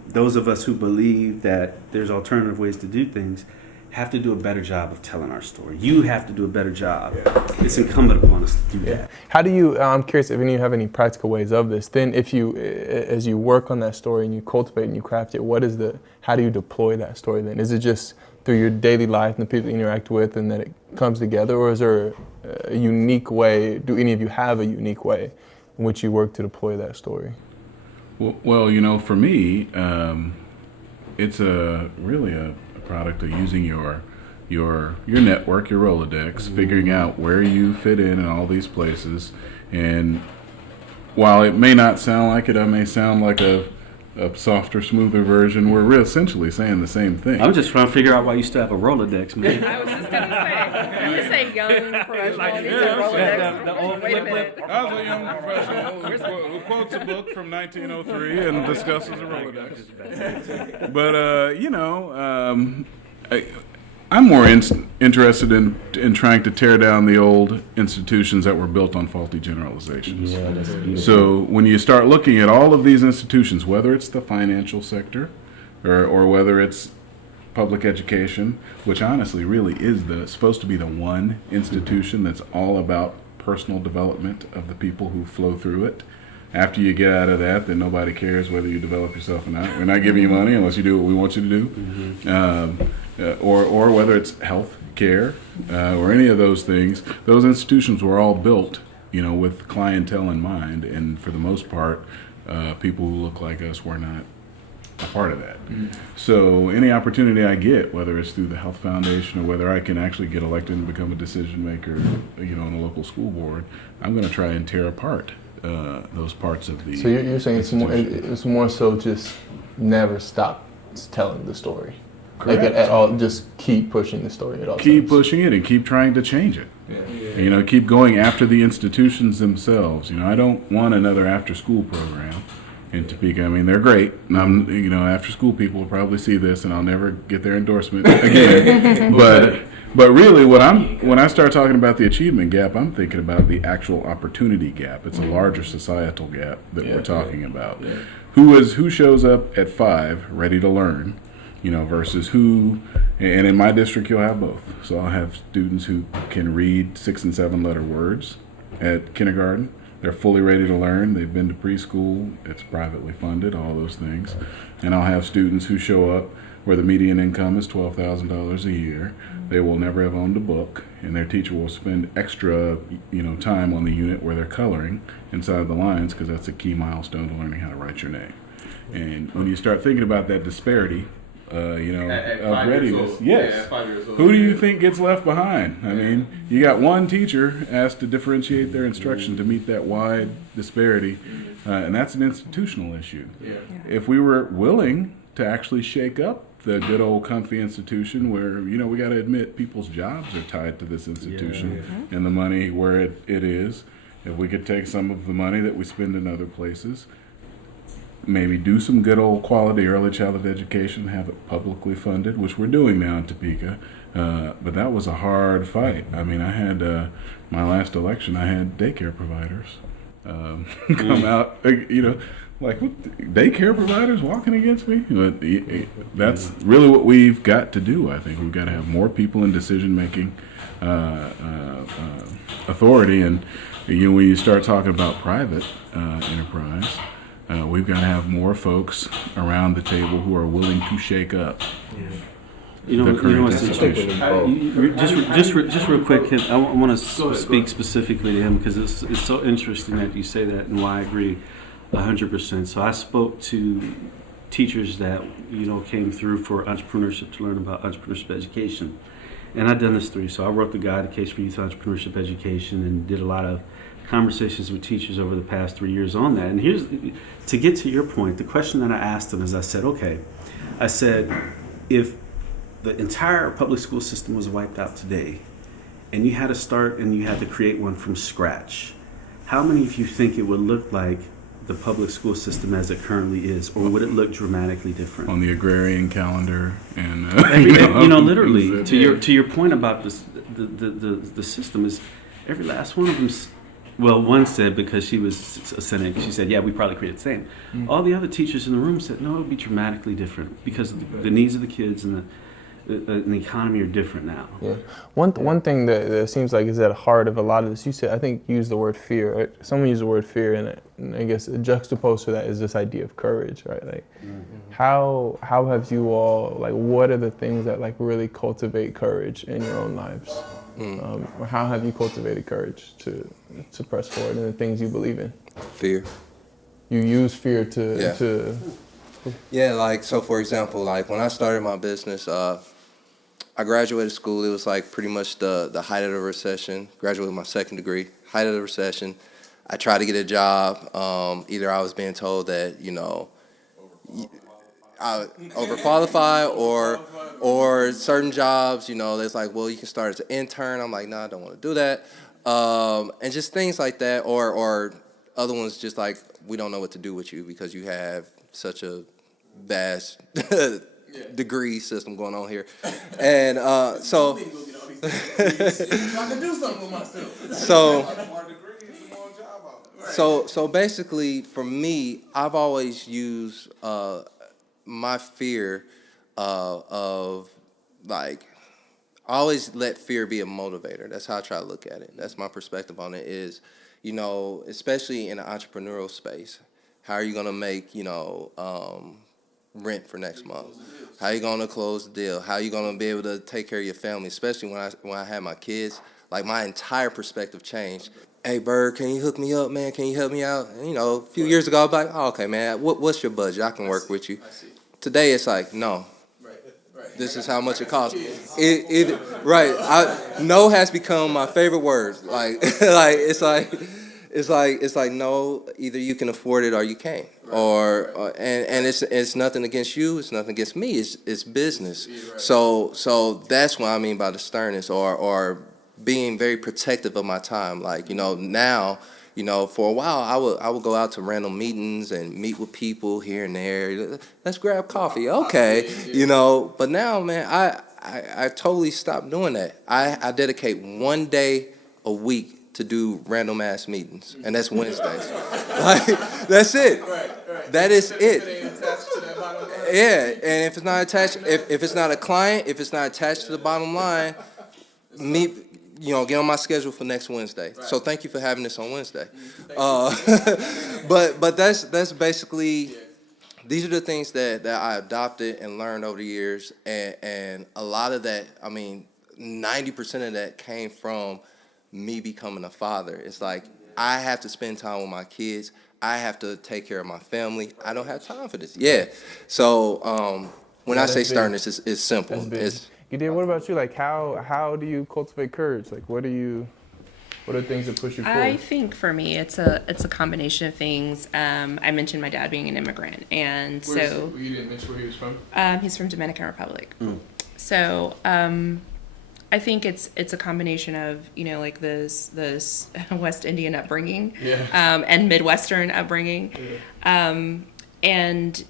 those of us who believe that there's alternative ways to do things, have to do a better job of telling our story. You have to do a better job. It's incumbent upon us to do that. How do you, I'm curious if any of you have any practical ways of this, then if you, as you work on that story and you cultivate and you craft it, how do you deploy that story then? Is it just through your daily life and the people you interact with and that it comes together, or is there a unique way, do any of you have a unique way in which you work to deploy that story? Well, for me, it's really a product of using your network, your Rolodex, figuring out where you fit in all these places. And while it may not sound like it, I may sound like a softer, smoother version. We're essentially saying the same thing. I'm just trying to figure out why you still have a Rolodex, man. I was just going to say, you say young professional, and he said Rolodex. Wait a minute. I was a young professional who quotes a book from 1903 and discusses a Rolodex. But, I'm more interested in trying to tear down the old institutions that were built on faulty generalizations. Yeah, that's beautiful. So when you start looking at all of these institutions, whether it's the financial sector or whether it's public education, which honestly really is supposed to be the one institution that's all about personal development of the people who flow through it. After you get out of that, then nobody cares whether you develop yourself or not. We're not giving you money unless you do what we want you to do. Or whether it's health care or any of those things. Those institutions were all built, with clientele in mind, and for the most part, people who look like us were not a part of that. So any opportunity I get, whether it's through the Health Foundation or whether I can actually get elected and become a decision maker, on a local school board, I'm going to try and tear apart those parts of the. So you're saying it's more so just never stop telling the story. Correct. Like at all, just keep pushing the story at all Keep times. pushing it and keep trying to change it. Yeah. Keep going after the institutions themselves. I don't want another after-school program in Topeka. I mean, they're great. And after-school people will probably see this, and I'll never get their endorsement again. But really, when I start talking about the achievement gap, I'm thinking about the actual opportunity gap. It's a larger societal gap that we're talking about. Yeah. Who shows up at 5 ready to learn? Versus who, and in my district you'll have both. So I'll have students who can read 6 and 7 letter words at kindergarten. They're fully ready to learn. They've been to preschool. It's privately funded, all those things. And I'll have students who show up where the median income is $12,000 a year. They will never have owned a book, and their teacher will spend extra, time on the unit where they're coloring inside the lines, because that's a key milestone to learning how to write your name. And when you start thinking about that disparity, of readiness. Yes. Yeah, at 5 years old. Who do you think gets left behind? I mean, you got one teacher asked to differentiate their instruction to meet that wide disparity, and that's an institutional issue. Yeah. If we were willing to actually shake up the good old comfy institution where, we got to admit people's jobs are tied to this institution and the money where it is, if we could take some of the money that we spend in other places, maybe do some good old quality early childhood education, have it publicly funded, which we're doing now in Topeka. But that was a hard fight. I mean, I had my last election, I had daycare providers come out, like daycare providers walking against me. But that's really what we've got to do. I think we've got to have more people in decision-making authority. And when you start talking about private enterprise, we've got to have more folks around the table who are willing to shake up the current institution. Just real quick, Ken, I want to speak specifically to him because it's so interesting that you say that and why I agree 100%. So I spoke to teachers that came through for entrepreneurship to learn about entrepreneurship education, and I've done this through. So I wrote the guide, A Case for Youth Entrepreneurship Education, and did a lot of conversations with teachers over the past 3 years on that. And here's, to get to your point, the question that I asked them is, I said, if the entire public school system was wiped out today, and you had to start and you had to create one from scratch, how many of you think it would look like the public school system as it currently is, or would it look dramatically different? On the agrarian calendar and literally to your point about this, the system is every last one of them. Well, one said, because she was a Senate, she said, yeah, we probably create the same. All the other teachers in the room said, no, it would be dramatically different because the needs of the kids and the economy are different now. Yeah. One thing that seems like is at the heart of a lot of this, you said, I think you used the word fear. Right? Someone used the word fear, and I guess juxtaposed to that is this idea of courage, right? Like, how have you all, like, what are the things that like really cultivate courage in your own lives? Or how have you cultivated courage to press forward in the things you believe in? Fear. You use fear to Yeah, like, so for example, like when I started my business, I graduated school. It was like pretty much the height of the recession. Graduated with my second degree, height of the recession. I tried to get a job. Either I was being told that, I overqualified, or certain jobs, there's like, well, you can start as an intern. I'm like, no, I don't want to do that. And just things like that, or other ones just like, we don't know what to do with you because you have such a vast degree system going on here. And so basically for me, I've always used my fear of like, I always let fear be a motivator. That's how I try to look at it. That's my perspective on it is, especially in the entrepreneurial space, how are you going to make, rent for next month? How are you going to close the deal? How are you going to be able to take care of your family? Especially when I had my kids, like my entire perspective changed. Hey, Byrd, can you hook me up, man? Can you help me out? And, a few years ago, I'd be like, oh, okay, man, what's your budget? I can work with you. Today, it's like, no. This is how much it costs. No has become my favorite word. Like, it's like no. Either you can afford it or you can't. And it's nothing against you. It's nothing against me. It's business. So that's what I mean by the sternness or being very protective of my time. Like now. For a while, I would go out to random meetings and meet with people here and there. Let's grab coffee, okay, But now, man, I totally stopped doing that. I dedicate one day a week to do random ass meetings, and that's Wednesdays. Like, that's it. That is it. Yeah, and if it's not attached, if it's not a client, if it's not attached to the bottom line, get on my schedule for next Wednesday. Right. So thank you for having this on Wednesday. But that's basically, these are the things that I adopted and learned over the years. And a lot of that, 90% of that came from me becoming a father. It's like, I have to spend time with my kids. I have to take care of my family. I don't have time for this. Yeah. So when I say sternness, it's simple. Ghadeer, what about you? Like, how do you cultivate courage? Like, what are things that push you forward? I think for me, it's a combination of things. I mentioned my dad being an immigrant, and You didn't mention where he was from? He's from Dominican Republic. So I think it's a combination of like this West Indian upbringing, and Midwestern upbringing, and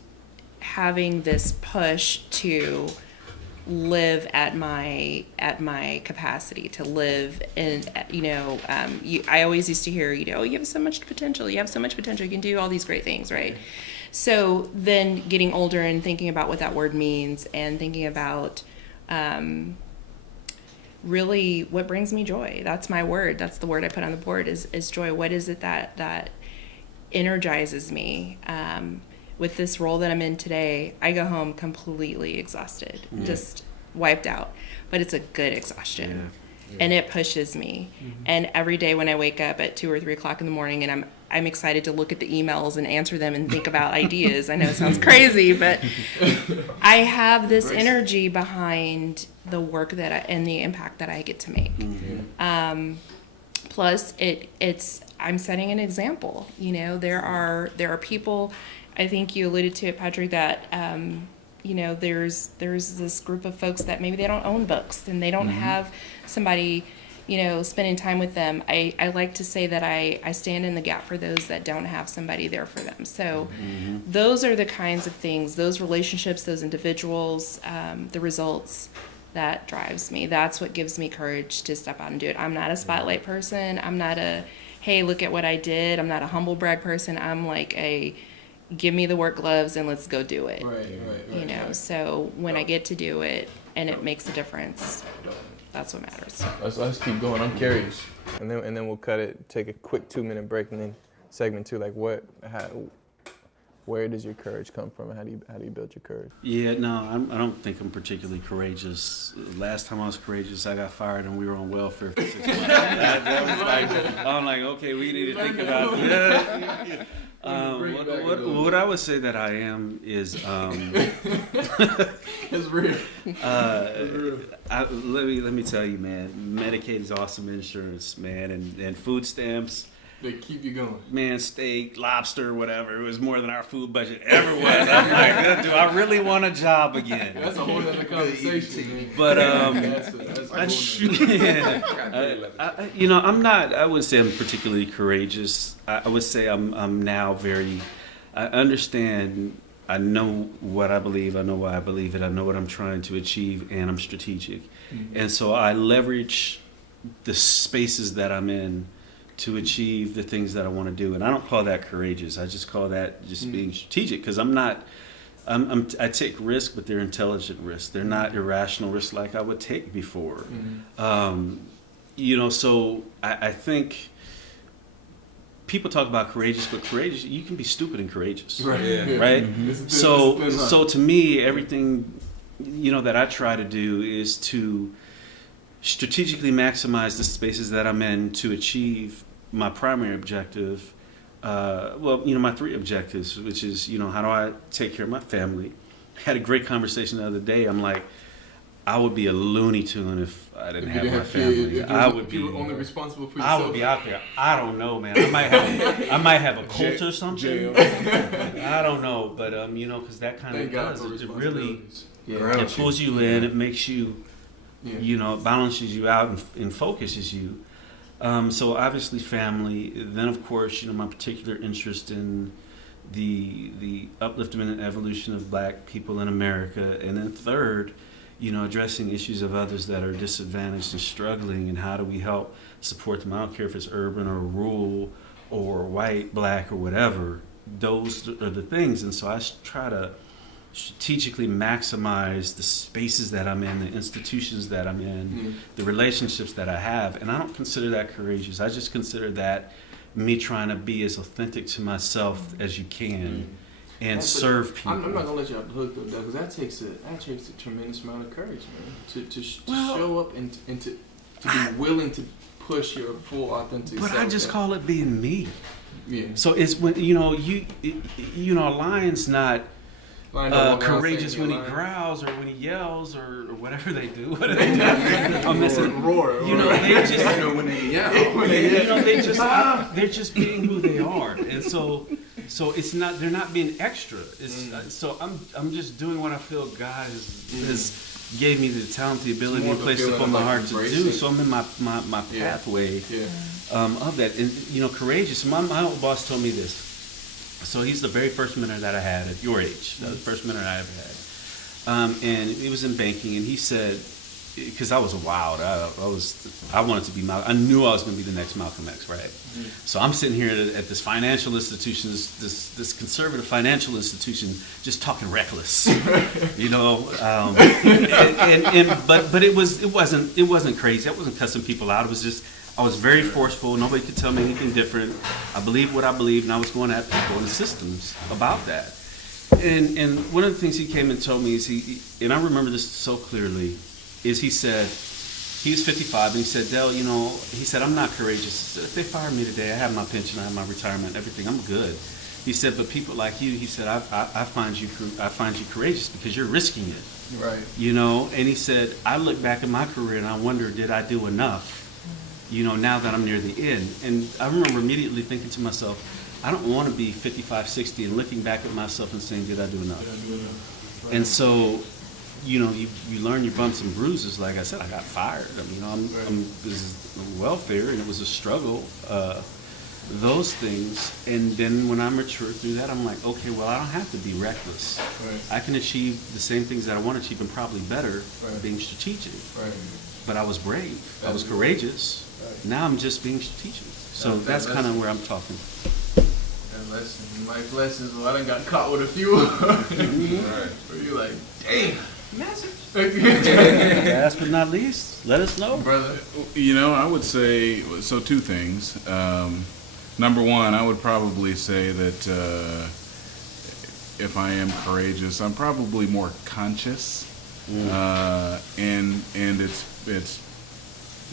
having this push to live at my capacity, to live in, I always used to hear, you have so much potential, you can do all these great things, right? So then getting older and thinking about what that word means and thinking about really what brings me joy. That's my word. That's the word I put on the board is joy. What is it that energizes me? With this role that I'm in today, I go home completely exhausted, just wiped out. But it's a good exhaustion. and it pushes me. And every day when I wake up at 2 or 3 o'clock in the morning and I'm excited to look at the emails and answer them and think about ideas. I know it sounds crazy, but I have this energy behind the work and the impact that I get to make. Plus, I'm setting an example. You know, there are people. I think you alluded to it, Patrick, that you know, there's this group of folks that maybe they don't own books and they don't have somebody, you know, spending time with them. I like to say that I stand in the gap for those that don't have somebody there for them. So those are the kinds of things, those relationships, those individuals, the results that drives me. That's what gives me courage to step out and do it. I'm not a spotlight person. I'm not a, hey, look at what I did. I'm not a humble brag person. I'm like a, give me the work gloves and let's go do it. You know, so when I get to do it and it makes a difference, that's what matters. Let's keep going. I'm curious, and then we'll cut it. Take a quick 2-minute break, and then segment 2. Like, where does your courage come from? How do you build your courage? Yeah, no, I don't think I'm particularly courageous. Last time I was courageous, I got fired and we were on welfare for 6 months. I'm like, okay, we need to think about that. What I would say that I am is It's real. let me tell you, man, Medicaid is awesome insurance, man, and food stamps. They keep you going. Man, steak, lobster, whatever. It was more than our food budget ever was. I'm like, do I really want a job again? That's a whole other conversation, man. But you know, I wouldn't say I'm particularly courageous. I would say I'm now very, I understand, I know what I believe, I know why I believe it, I know what I'm trying to achieve, and I'm strategic. And so I leverage the spaces that I'm in to achieve the things that I want to do. And I don't call that courageous. I just call that just being strategic, because I take risks, but they're intelligent risks. They're not irrational risks like I would take before. You know, so I think people talk about courageous, but courageous, you can be stupid and courageous. Right? So to me, everything, you know, that I try to do is to strategically maximize the spaces that I'm in to achieve my primary objective. Well, you know, my 3 objectives, which is, you know, how do I take care of my family? I had a great conversation the other day. I'm like, I would be a Looney Tune if I didn't have my family. I would be only responsible for yourself. I would be out there. I don't know, man. I might have a cult or something. I don't know, but you know, because that kind of does it really. It pulls you in. It makes you. You know, it balances you out and focuses you. So obviously family. Then of course, you know, my particular interest in the upliftment and evolution of Black people in America. And then third, you know, addressing issues of others that are disadvantaged and struggling, and how do we help support them. I don't care if it's urban or rural or white, Black, or whatever. Those are the things. And so I try to strategically maximize the spaces that I'm in, the institutions that I'm in, the relationships that I have. And I don't consider that courageous. I just consider that me trying to be as authentic to myself as you can and serve people. I'm not gonna let you off the hook though, because that takes a tremendous amount of courage, man. To show up and to be willing to push your full authentic self. But I just call it being me. Yeah. So it's when you know a lion's not courageous when he growls or when he yells or whatever they do. What do they do? I'm missing. Roar. You know, they just when they yell. You know, they're just being who they are, and so it's not, they're not being extra. It's so I'm just doing what I feel God has gave me the talent, the ability, and placed upon my heart to do. So I'm in my pathway of that. And you know, courageous. My old boss told me this. So he's the very first mentor that I had at your age, the first mentor I ever had, and he was in banking. And he said, because I was wild, I wanted to be Malcolm. I knew I was going to be the next Malcolm X, right? So I'm sitting here at this financial institution, this conservative financial institution, just talking reckless, you know. But it wasn't crazy. I wasn't cussing people out. It was just, I was very forceful. Nobody could tell me anything different. I believed what I believed, and I was going at people and the systems about that. And one of the things he came and told me is and I remember this so clearly, is he said, he was 55, and he said, Dell, you know, he said, I'm not courageous. He said, if they fire me today, I have my pension, I have my retirement, everything, I'm good. He said, but people like you, he said, I find you courageous because you're risking it. Right. You know, and he said, I look back at my career and I wonder, did I do enough, you know, now that I'm near the end? And I remember immediately thinking to myself, I don't want to be 55, 60 and looking back at myself and saying, did I do enough? Right. And so, you know, you learn your bumps and bruises. Like I said, I got fired. I mean, this is welfare, and it was a struggle. Those things, and then when I matured through that, I'm like, okay, well, I don't have to be reckless. Right. I can achieve the same things that I want to achieve, and probably better, Right. being strategic. Right. But I was brave. I was courageous. Right. Now I'm just being strategic. So that's kind of where I'm talking. That lesson, life lessons. Well, I done got caught with a few. Right. Where you like, damn, message. Last but not least, let us know, Brother. You know, I would say, so two things. Number one, I would probably say that if I am courageous, I'm probably more conscious, and it's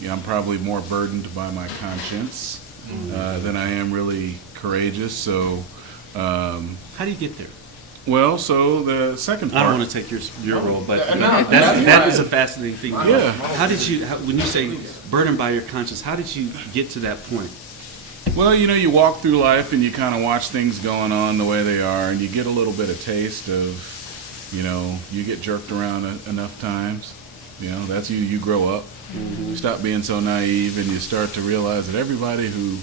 I'm probably more burdened by my conscience than I am really courageous. So, how do you get there? well, so the second part. I don't want to take your role, but No, that is a fascinating thing. Yeah. How did you, when you say burdened by your conscience, how did you get to that point? Well, you know, you walk through life and you kind of watch things going on the way they are, and you get a little bit of taste of, you know, you get jerked around enough times. You know, that's you grow up. Mm-hmm. You stop being so naive, and you start to realize that everybody who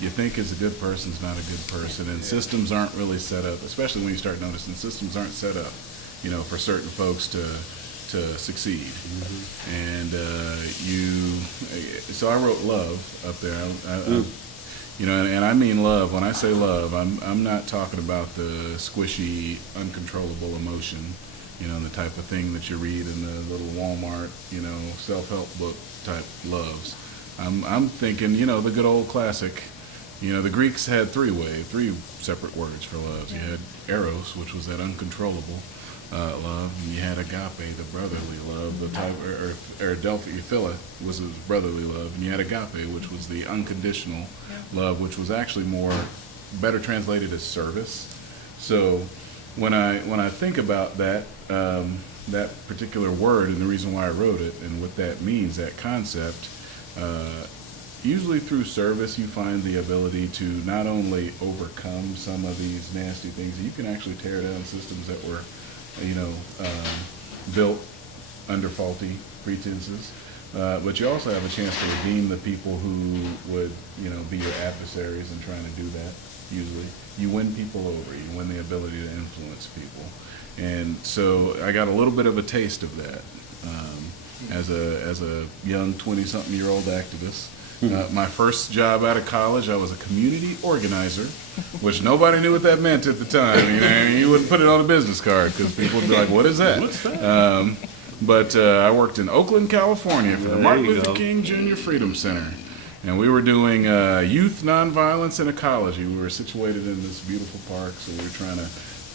you think is a good person is not a good person, and systems aren't really set up, especially when you start noticing systems aren't set up, you know, for certain folks to succeed. Mm-hmm. And so I wrote love up there. You know, and I mean love. When I say love, I'm not talking about the squishy, uncontrollable emotion, you know, the type of thing that you read in the little Walmart, you know, self-help book type loves. I'm thinking, you know, the good old classic. You know, the Greeks had three separate words for loves. You had eros, which was that uncontrollable love, and you had agape, the brotherly love, the type, or philia was a brotherly love, and you had agape, which was the unconditional love, which was actually better translated as service. So when I think about that that particular word and the reason why I wrote it and what that means, that concept, usually through service you find the ability to not only overcome some of these nasty things, you can actually tear down systems that were, you know, built under faulty pretenses. But you also have a chance to redeem the people who would, you know, be your adversaries in trying to do that. Usually, you win people over. You win the ability to influence people, and so I got a little bit of a taste of that as a young 20-something-year-old activist. My first job out of college, I was a community organizer, which nobody knew what that meant at the time. You know, you wouldn't put it on a business card because people would be like, "What is that?" What's that? But I worked in Oakland, California for the Martin Luther King Jr. Freedom Center. And we were doing youth nonviolence and ecology. We were situated in this beautiful park, so we were trying to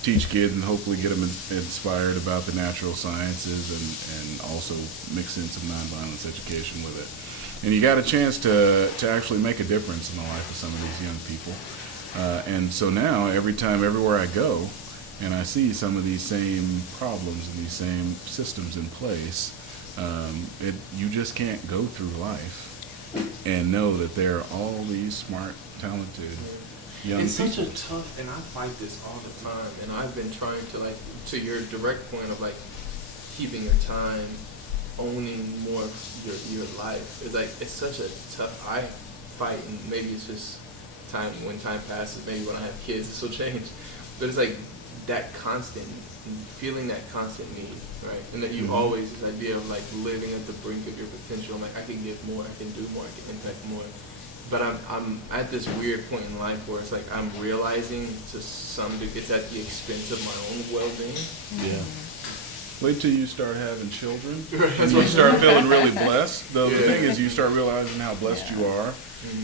teach kids and hopefully get them inspired about the natural sciences and also mix in some nonviolence education with it. And you got a chance to actually make a difference in the life of some of these young people. And so now, everywhere I go, and I see some of these same problems and these same systems in place, you just can't go through life and know that there are all these smart, talented young It's people. such a tough, and I fight this all the time, and I've been trying to, like, to your direct point of, like, keeping your time, owning more of your life. It's like, it's such a tough, I fight, and maybe it's just time, when time passes, maybe when I have kids, this will change. But it's like that constant, feeling that constant need, right? And that you always, this idea of like living at the brink of your potential, I'm like, I can give more, I can do more, I can impact more. But I'm at this weird point in life where it's like I'm realizing to some degree it's at the expense of my own well-being. Yeah. Wait till you start having children. Right. And you start feeling really blessed. The thing is, you start realizing how blessed you are.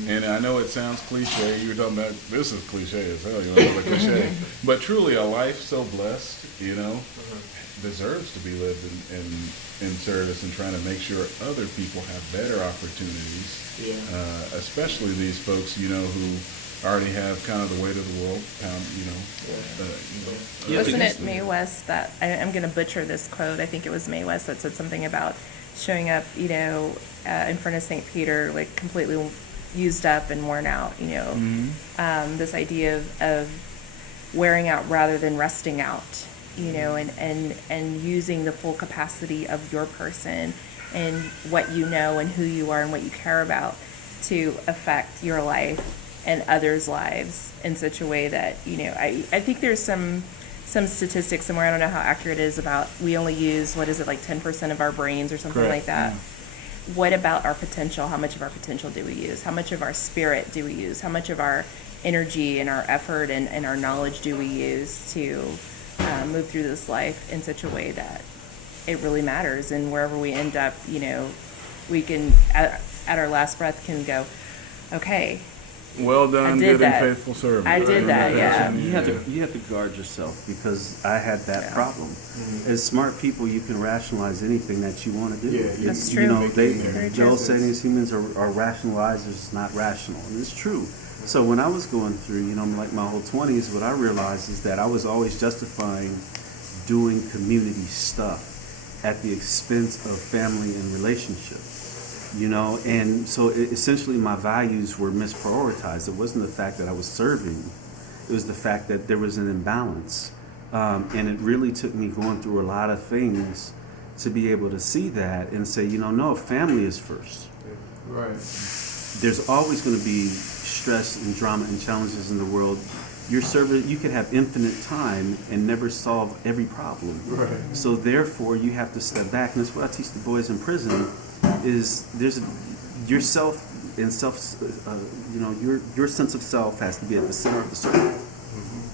And I know it sounds cliche. You were talking about, this is cliche as hell, you know, like cliche. But truly, a life so blessed, you know, deserves to be lived in service and trying to make sure other people have better opportunities. Especially these folks, you know, who already have kind of the weight of the world, Wasn't it Mae West that, I'm going to butcher this quote, I think it was Mae West that said something about showing up, you know, in front of St. Peter, like completely used up and worn out, you know. This idea of wearing out rather than resting out, you know, and using the full capacity of your person and what you know and who you are and what you care about to affect your life and others' lives in such a way that, you know, I think there's some statistics somewhere, I don't know how accurate it is, about we only use, what is it, like 10% of our brains or something like that. What about our potential? How much of our potential do we use? How much of our spirit do we use? How much of our energy and our effort and our knowledge do we use to move through this life in such a way that it really matters? And wherever we end up, you know, we can, at our last breath, can go, okay, well done, good and faithful servant. I did that, yeah. You have to guard yourself, because I had that problem. As smart people, you can rationalize anything that you want to do. That's true. You know, Very true. Joel saying these humans are rationalizers, not rational, and it's true. So when I was going through, you know, like my whole 20s, what I realized is that I was always justifying doing community stuff at the expense of family and relationship. You know, and so essentially my values were misprioritized. It wasn't the fact that I was serving, it was the fact that there was an imbalance. And it really took me going through a lot of things to be able to see that and say, you know, no, family is first. Right. There's always going to be stress and drama and challenges in the world. You could have infinite time and never solve every problem. Right. So therefore, you have to step back, and that's what I teach the boys in prison. Is there's yourself and self, you know, your sense of self has to be at the center of the circle,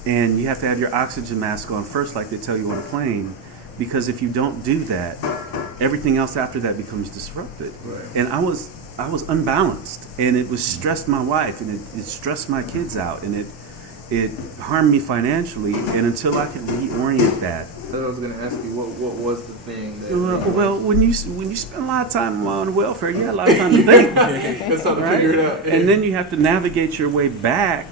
and you have to have your oxygen mask on first, like they tell you on a plane, because if you don't do that, everything else after that becomes disrupted. Right. And I was unbalanced, and it was stressed my wife, and it stressed my kids out, and it harmed me financially, and until I could reorient that. I was going to ask you, what was the thing that... Well, when you spend a lot of time on welfare, you have a lot of time to think. That's how to right? figure it out. And then you have to navigate your way back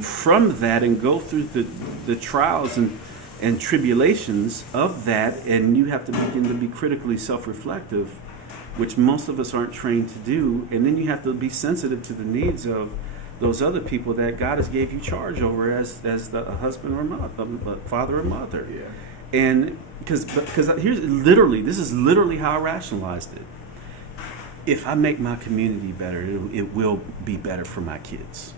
from that and go through the trials and tribulations of that, and you have to begin to be critically self-reflective, which most of us aren't trained to do, and then you have to be sensitive to the needs of those other people that God has gave you charge over as the husband or mother, father or mother. Yeah. And because this is literally how I rationalized it. If I make my community better, it will be better for my kids.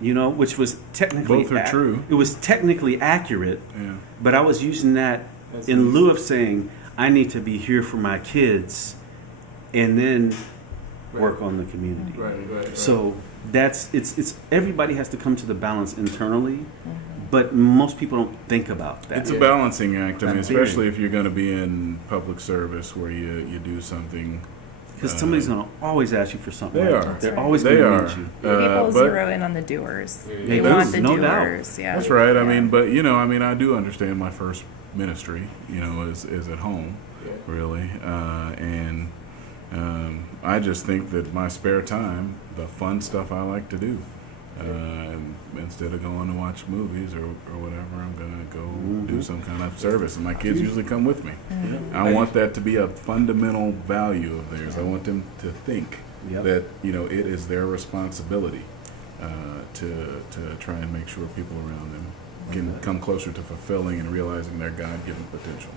You know, which was technically both are true. It was technically accurate, Yeah. but I was using that in lieu of saying I need to be here for my kids, and then work on the community. Right. So it's everybody has to come to the balance internally. But most people don't think about that. It's a balancing act, I mean, especially if you're going to be in public service where you do something. Because somebody's going to always ask you for something. They are. They're always going to need you. People zero in on the doers. They do, want the no doers. doubt. Yeah. That's right. I mean, but you know, I mean, I do understand my first ministry, you know, is at home, really, and I just think that my spare time, the fun stuff I like to do. Instead of going to watch movies or whatever, I'm going to go do some kind of service. And my kids usually come with me. I want that to be a fundamental value of theirs. I want them to think that, you know, it is their responsibility to try and make sure people around them can come closer to fulfilling and realizing their God-given potential.